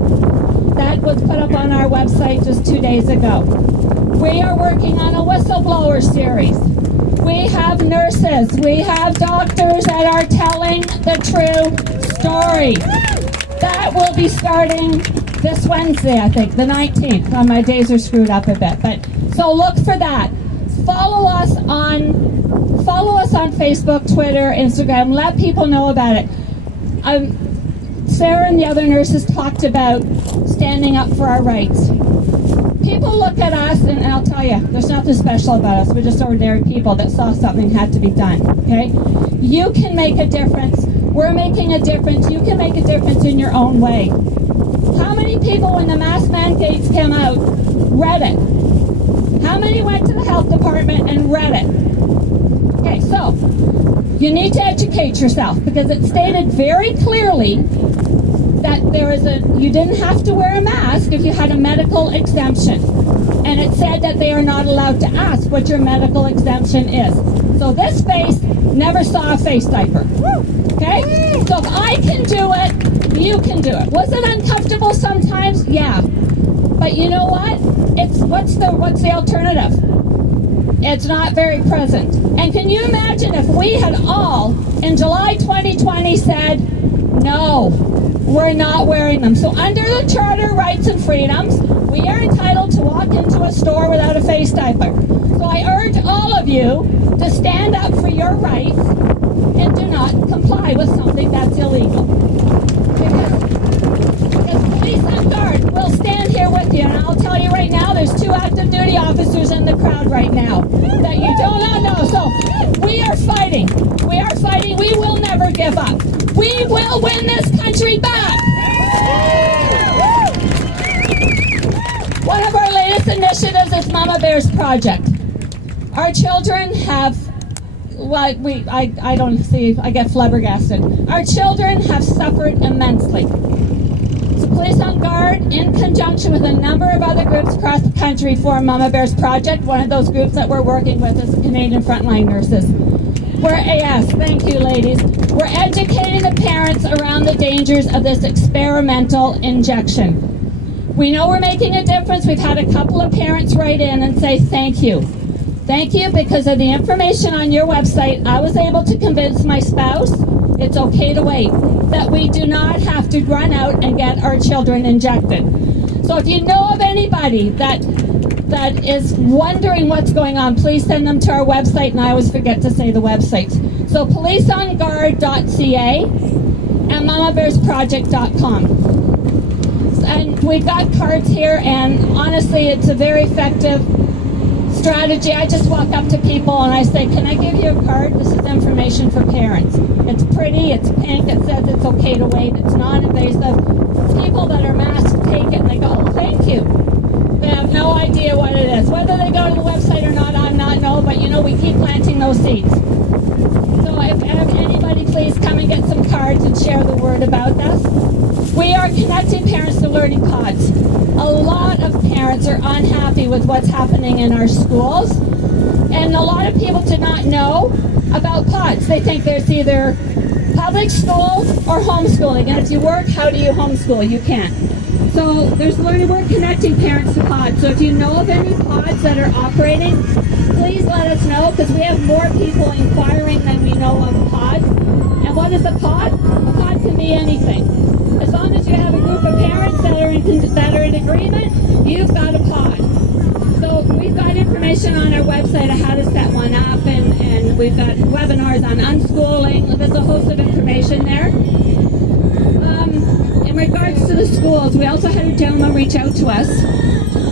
That was put up on our website just 2 days ago. We are working on a whistleblower series. We have nurses. We have doctors that are telling the true story. That will be starting this Wednesday, I think, the 19th. My days are screwed up a bit, but so look for that. Follow us on Facebook, Twitter, Instagram. Let people know about it. Sarah and the other nurses talked about standing up for our rights. People look at us, and I'll tell you, there's nothing special about us. We're just ordinary people that saw something had to be done, okay? You can make a difference. We're making a difference. You can make a difference in your own way. How many people, when the mask mandates came out, read it? How many went to the health department and read it? Okay, so you need to educate yourself, because it stated very clearly that you didn't have to wear a mask if you had a medical exemption. And it said that they are not allowed to ask what your medical exemption is. So this face never saw a face diaper. Okay? So if I can do it, you can do it. Was it uncomfortable sometimes? Yeah. But you know what? What's the alternative? It's not very present. And can you imagine if we had all, in July 2020, said, no, we're not wearing them. So under the Charter of Rights and Freedoms, we are entitled to walk into a store without a face diaper. So I urge all of you to stand up for your rights and do not comply with something that's illegal. Because Police on Guard will stand here with you, and I'll tell you right now, there's 2 active duty officers in the crowd right now that you do not know. So we are fighting. We are fighting. We will never give up. We will win this country back. One of our latest initiatives is Mama Bear's Project. Our children have, I get flabbergasted. Our children have suffered immensely. So Police on Guard, in conjunction with a number of other groups across the country, form Mama Bears Project. One of those groups that we're working with is the Canadian Frontline Nurses. Yes, thank you, ladies. We're educating the parents around the dangers of this experimental injection. We know we're making a difference. We've had a couple of parents write in and say thank you. Thank you, because of the information on your website, I was able to convince my spouse it's okay to wait, that we do not have to run out and get our children injected. So if you know of anybody that is wondering what's going on, please send them to our website, and I always forget to say the website. So policeonguard.ca and mamabearsproject.com. And we've got cards here, and honestly, it's a very effective strategy. I just walk up to people and I say, can I give you a card? This is information for parents. It's pretty, it's pink, it says it's okay to wait, it's non-invasive. People that are masked take it and they go, oh, thank you. They have no idea what it is. Whether they go to the website or not, I'm not know, but you know, we keep planting those seeds. So if anybody, please come and get some cards and share the word about this. We are connecting parents to learning pods. A lot of parents are unhappy with what's happening in our schools, and a lot of people do not know about pods. They think there's either public school or homeschooling, and if you work, how do you homeschool? You can't. So there's learning. We're connecting parents to pods. So if you know of any pods that are operating, please let us know, because we have more people inquiring than we know of pods. And what is a pod? A pod can be anything. As long as you have a group of parents that are in agreement, you've got a pod. So we've got information on our website on how to set one up, and we've got webinars on unschooling. There's a host of information there. In regards to the schools, we also had a gentleman reach out to us,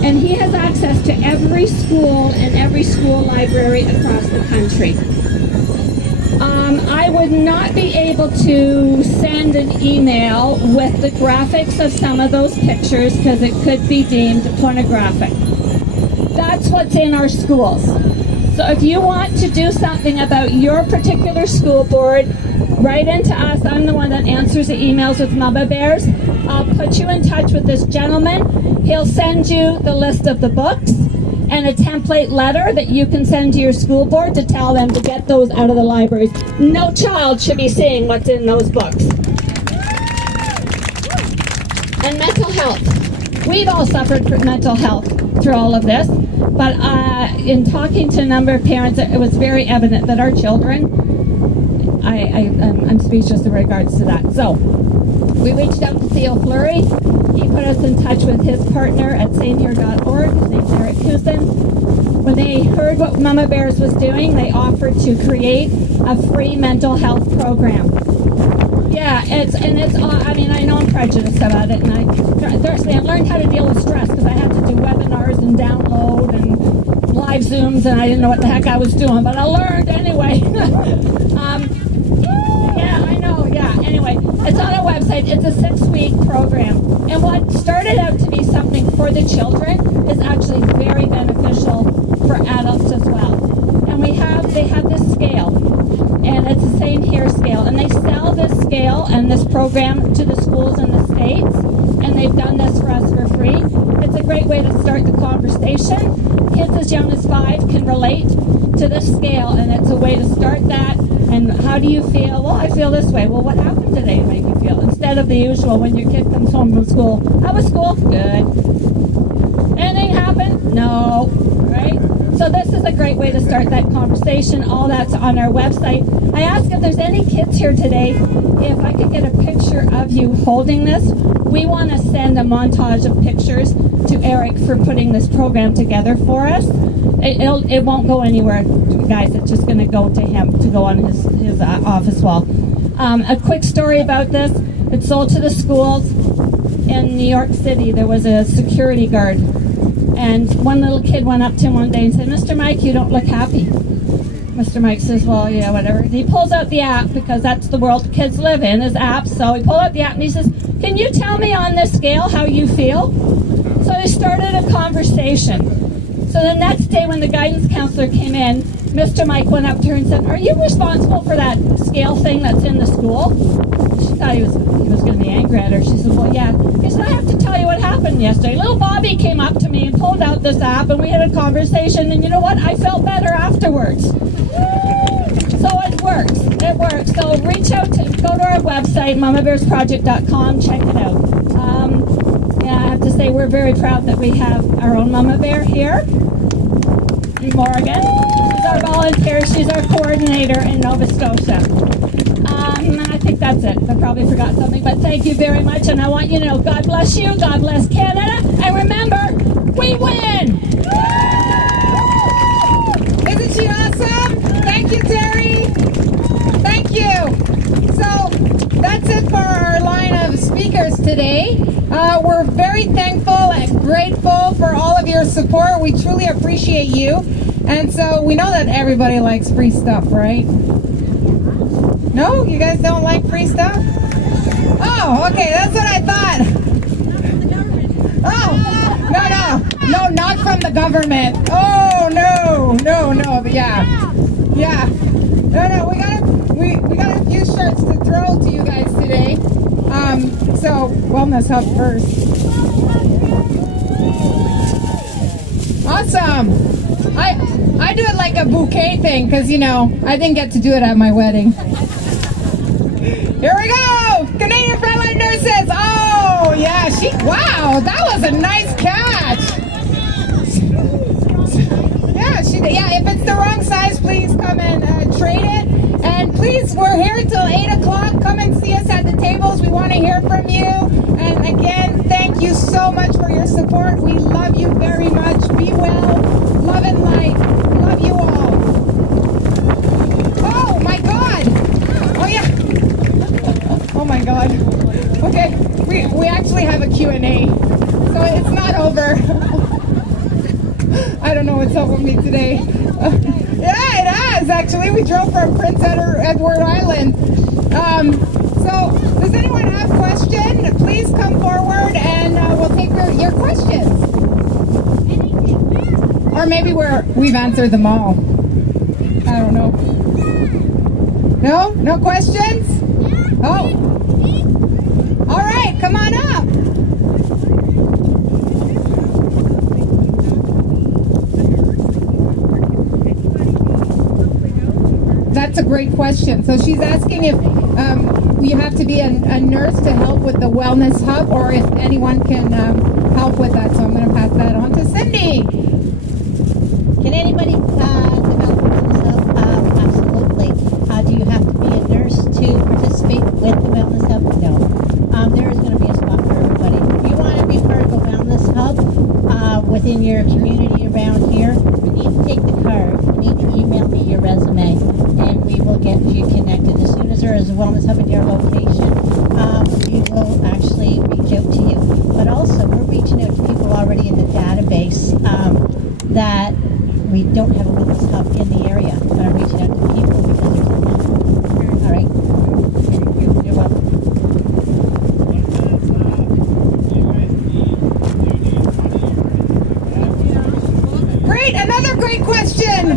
and he has access to every school and every school library across the country. I would not be able to send an email with the graphics of some of those pictures because it could be deemed pornographic. That's what's in our schools. So if you want to do something about your particular school board, write into us. I'm the one that answers the emails with Mama Bears. I'll put you in touch with this gentleman. He'll send you the list of the books and a template letter that you can send to your school board to tell them to get those out of the libraries. No child should be seeing what's in those books. And mental health. We've all suffered from mental health through all of this, but in talking to a number of parents, it was very evident that our children, I'm speechless in regards to that. So we reached out to Theo Fleury. He put us in touch with his partner at samehere.org. His name's Eric Cousin. When they heard what Mama Bears was doing, they offered to create a free mental health program. Yeah, I know I'm prejudiced about it, and I learned how to deal with stress because I had to do webinars and download and live Zooms, and I didn't know what the heck I was doing, but I learned anyway. Anyway, it's on our website. It's a 6-week program. And what started out to be something for the children is actually very beneficial for adults as well. And they have this scale, and it's the Same Here scale. And they sell this scale and this program to the schools in the States, and they've done this for us for free. It's a great way to start the conversation. Kids as young as 5 can relate to this scale, and it's a way to start that. And how do you feel? Well, I feel this way. Well, what happened today to make you feel? Instead of the usual when your kid comes home from school. How was school? Good. Anything happened? No. Right? So this is a great way to start that conversation. All that's on our website. I asked if there's any kids here today, if I could get a picture of you holding this. We want to send a montage of pictures to Eric for putting this program together for us. It won't go anywhere, guys. It's just going to go to him to go on his office wall. A quick story about this. It's sold to the schools in New York City. There was a security guard, and one little kid went up to him one day and said, "Mr. Mike, you don't look happy." Mr. Mike says, "Well, yeah, whatever." And he pulls out the app, because that's the world kids live in, is apps. So he pulled out the app and he says, "Can you tell me on this scale how you feel?" So they started a conversation. So the next day when the guidance counselor came in, Mr. Mike went up to her and said, "Are you responsible for that scale thing that's in the school?" She thought he was going to be angry. Margaret. Or she said, well, yeah. He said, I have to tell you what happened yesterday. Little Bobby came up to me and pulled out this app, and we had a conversation, and you know what? I felt better afterwards. So it works. It works. So reach out go to our website, mamabearsproject.com, check it out. Yeah, I have to say we're very proud that we have our own Mama Bear here. Morgan. She's our volunteer. She's our coordinator in Nova Scotia. I think that's it. I probably forgot something, but thank you very much. And I want you to know, God bless you, God bless Canada, and remember, we win! Isn't she awesome? Thank you, Terry. Thank you. So that's it for our line of speakers today. We're very thankful and grateful for all of your support. We truly appreciate you. And so we know that everybody likes free stuff, right? No? You guys don't like free stuff? Oh, okay, that's what I thought. Oh, no, not from the government. Oh, no, yeah. No, we got a few shirts to throw to you guys today. So Wellness Hub first. Awesome. I do it like a bouquet thing because, you know, I didn't get to do it at my wedding. Here we go! Canadian Frontline Nurses! Oh, yeah, wow, that was a nice catch! Yeah, if it's the wrong size, please come and trade it. And please, we're here till 8 o'clock. Come and see us at the tables. We want to hear from you. And again, thank you so much for your support. We love you very much. Be well. Love and light. Love you all. Oh, my God! Oh, yeah. Oh my God. Okay, we actually have a Q&A, so it's not over. I don't know what's up with me today. Yeah, it has actually. We drove from Prince Edward Island. So does anyone have a question? Please come forward and we'll take your questions. Or maybe we've answered them all. I don't know. No? No questions? Oh. All right, come on up. That's a great question. So she's asking if you have to be a nurse to help with the Wellness Hub, or if anyone can help with that. So I'm going to pass that on to Cindy. Can anybody develop a Wellness Hub? Absolutely. Do you have to be a nurse to participate with the Wellness Hub? No. There is going to be a spot for everybody. If you want to be part of a Wellness Hub within your community around here, you need to take the card. You need to email me your resume, and we will get you connected. As soon as there is a Wellness Hub in your location, we will actually reach out to you. But also, we're reaching out to people already in the database that we don't have a Wellness Hub in the area, but I'm reaching out to people because there's a need. All right. You're welcome. Great, another great question.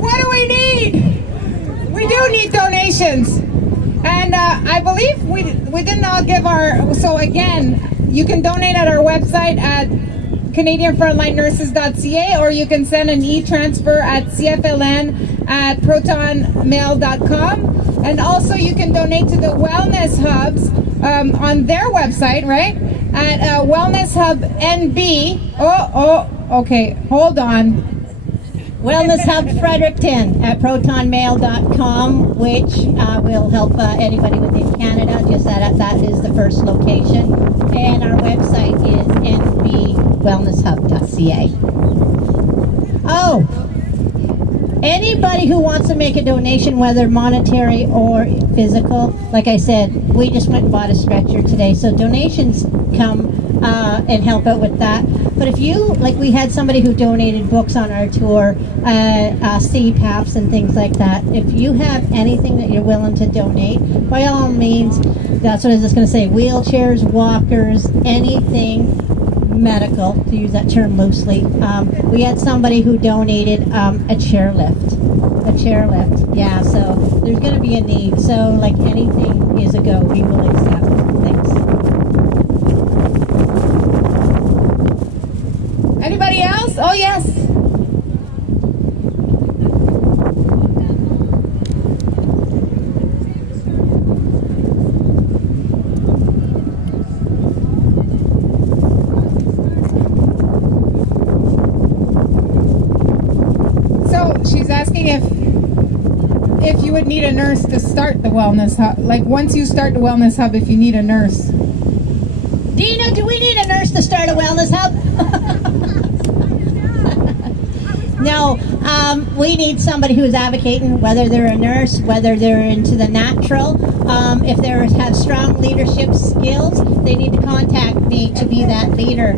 What do we need? We do need donations. And I believe we didn't all give so again, you can donate at our website at CanadianFrontlineNurses.ca, or you can send an e-transfer at cfln@protonmail.com. And also you can donate to the Wellness Hubs on their website, right? At Wellness Hub NB. Okay, hold on. Wellness Hub Fredericton at protonmail.com, which will help anybody within Canada. Just that is the first location. And our website is nbwellnesshub.ca. Oh, anybody who wants to make a donation, whether monetary or physical, like I said, we just went and bought a stretcher today, so donations come and help out with that. But if you, like we had somebody who donated books on our tour, CPAPs and things like that, if you have anything that you're willing to donate, by all means, that's what I was just going to say, wheelchairs, walkers, anything medical, to use that term loosely. We had somebody who donated a chairlift. Yeah, so there's going to be be a need. So, like, anything is a go. We will accept. Thanks. Anybody else? Oh, yes. She's asking if you would need a nurse to start the wellness hub. Like, once you start the wellness hub, if you need a nurse. Dina, do we need a nurse to start a wellness hub? No, we need somebody who's advocating, whether they're a nurse, whether they're into the natural. If they have strong leadership skills, they need to contact me to be that leader.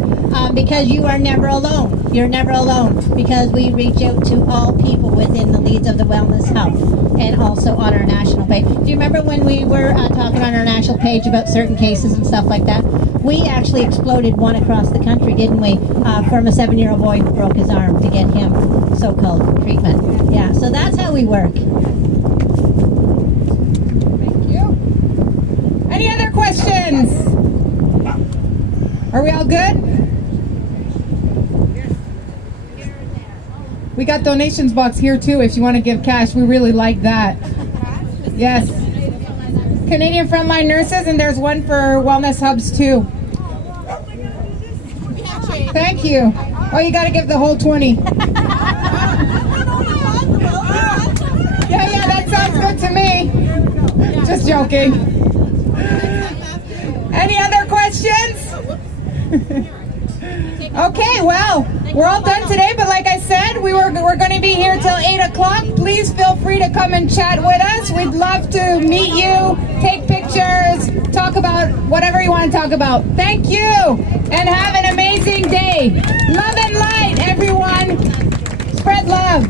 Because you are never alone. You're never alone, because we reach out to all people within the leads of the Wellness Hub and also on our national page. Do you remember when we were talking on our national page about certain cases and stuff like that? We actually exploded one across the country, didn't we? From a 7-year-old boy who broke his arm to get him so-called treatment. Yeah, so that's how we work. Thank you. Any other questions? Are we all good? We got donations box here too if you want to give cash. We really like that. Yes. Canadian Frontline Nurses, and there's one for Wellness Hubs too. Thank you. Oh, you got to give the whole 20. Yeah, that sounds good to me. Just joking. Any other questions? Okay, well, we're all done today, but like I said, we're going to be here till 8 o'clock. Please feel free to come and chat with us. We'd love to meet you, take pictures, talk about whatever you want to talk about. Thank you, and have an amazing day. Love and light, everyone. Spread love.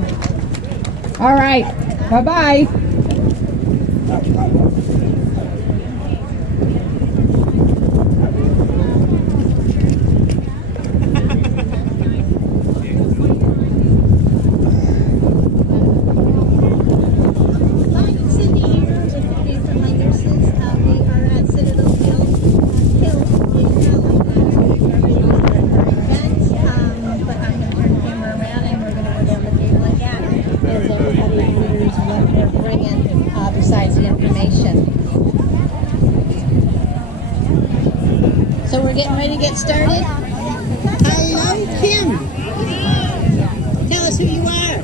All right, bye-bye. Besides the information. So we're getting ready to get started. Hello, Kim. Tell us who you are.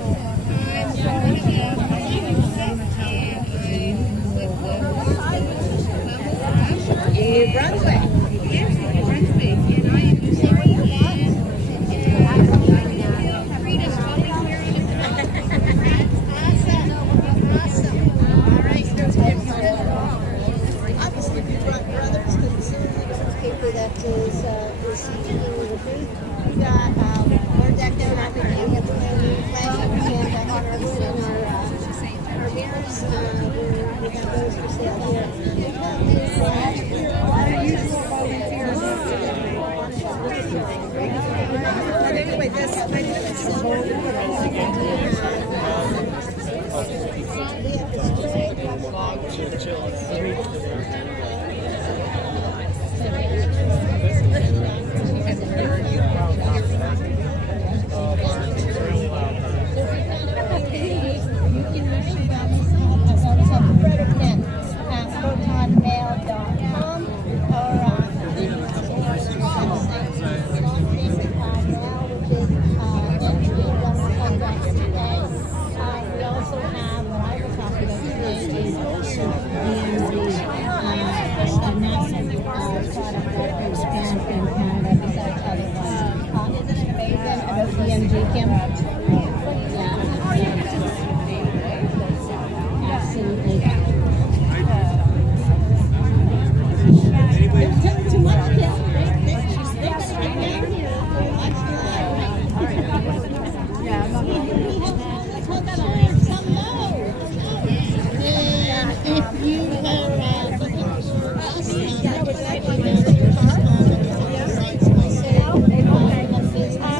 New Brunswick.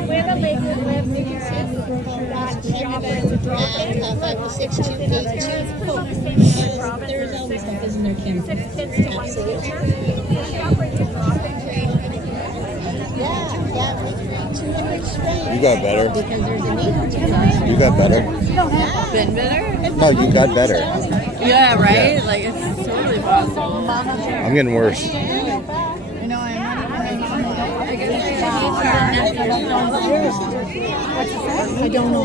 Where the lady lives. There's always stuff in their campus. Absolutely. You got better. Because there's a need. You got better. Been better? No, you got better. Yeah, right? Yeah. Like, it's totally possible. I'm getting worse. I don't know.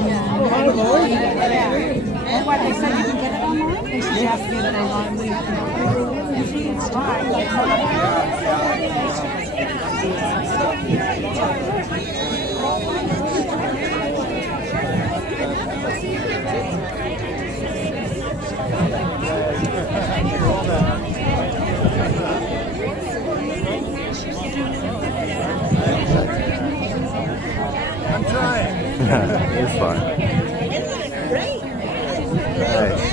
What they said, you can get it online? They should have to get it online. It's fine. I'm trying. You're fine. Great. Nice.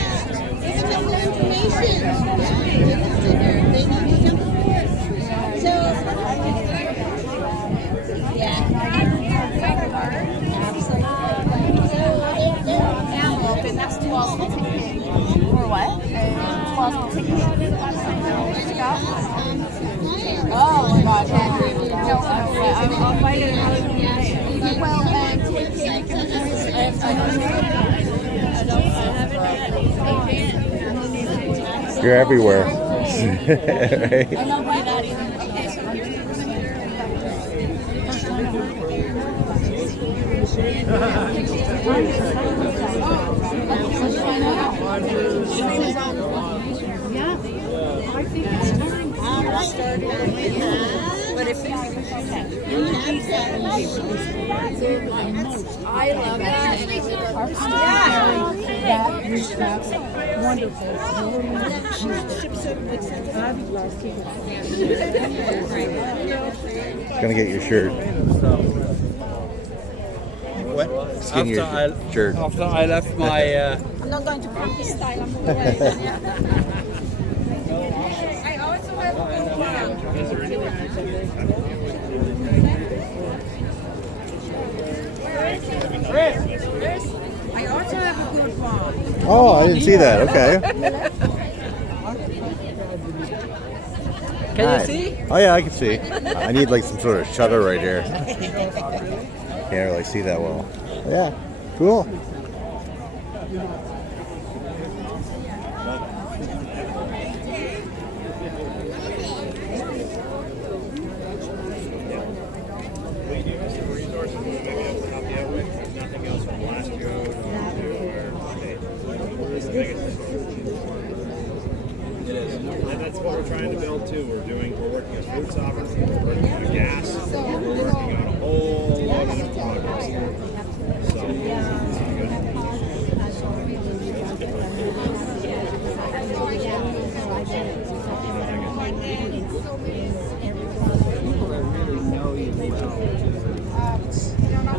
For what? Oh my gosh. I'll find it another day. Well, You're everywhere. I don't buy that either. But if you I love that. That reached out. Wonderful. Gonna get your shirt. What? Skin your shirt. After I left my I'm not going to practice style. I'm going to I also have a good one. I also have a good one. Oh, I didn't see that. Okay. Can you see? Oh yeah, I can see. I need like some sort of shutter right here. Can't really see that well. Yeah, cool. That's what we're trying to build too. We're working with food sovereignty, we're working on gas, we're working on a whole lot of different projects. So,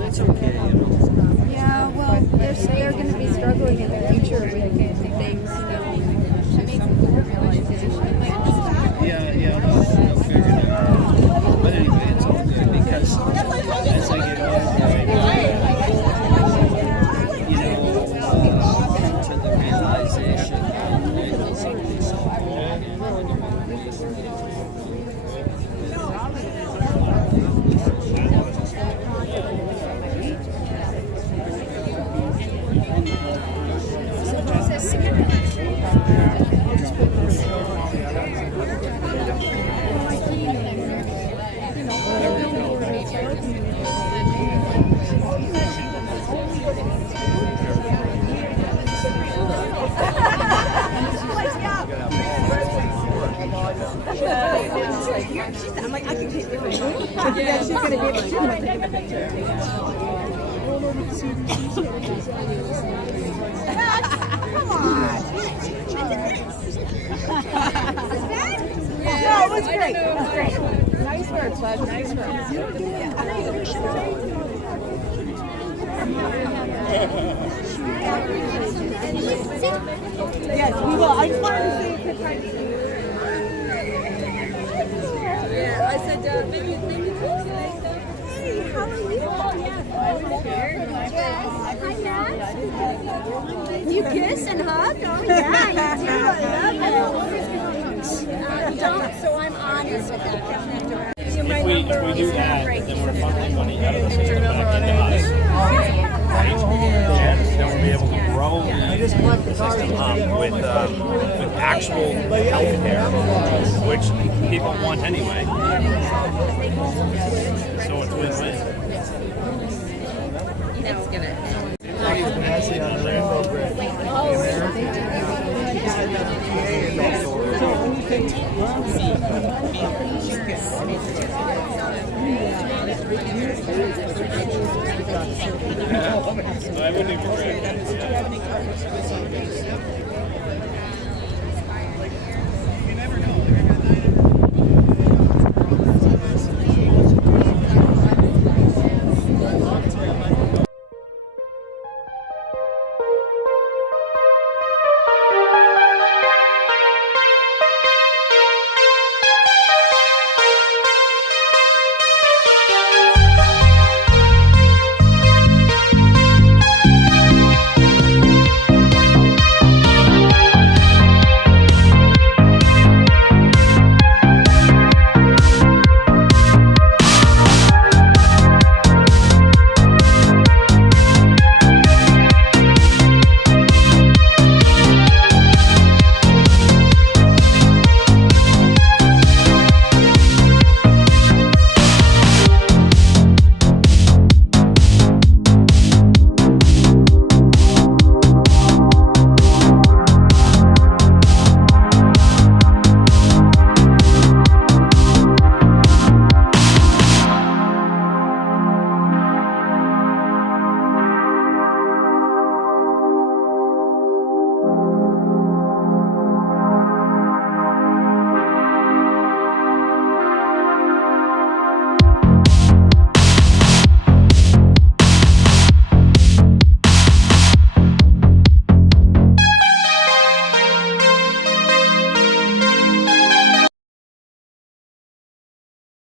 it's okay, you know. Yeah, well, they're going to be struggling in the future with things, you know. Yeah, they'll figure it out. But anyway, it's all good because as I get older, you know, to the realization I'm like, I can take your picture. Yeah, she's going to take a picture. Come on. No, it was great. It was great. Nice work, bud. Nice work. Yes, we will. I just wanted to see if you could Yeah, I said, thank you. Hey, how are you? You kiss and hug? Oh yeah, you do. I love it. Don't, so I'm honest with that. If we do that, then we're funneling money out of the system back into us. Right? And then we'll be able to grow the system with actual health care, which people want anyway. So it's win-win. That's gonna. I wouldn't even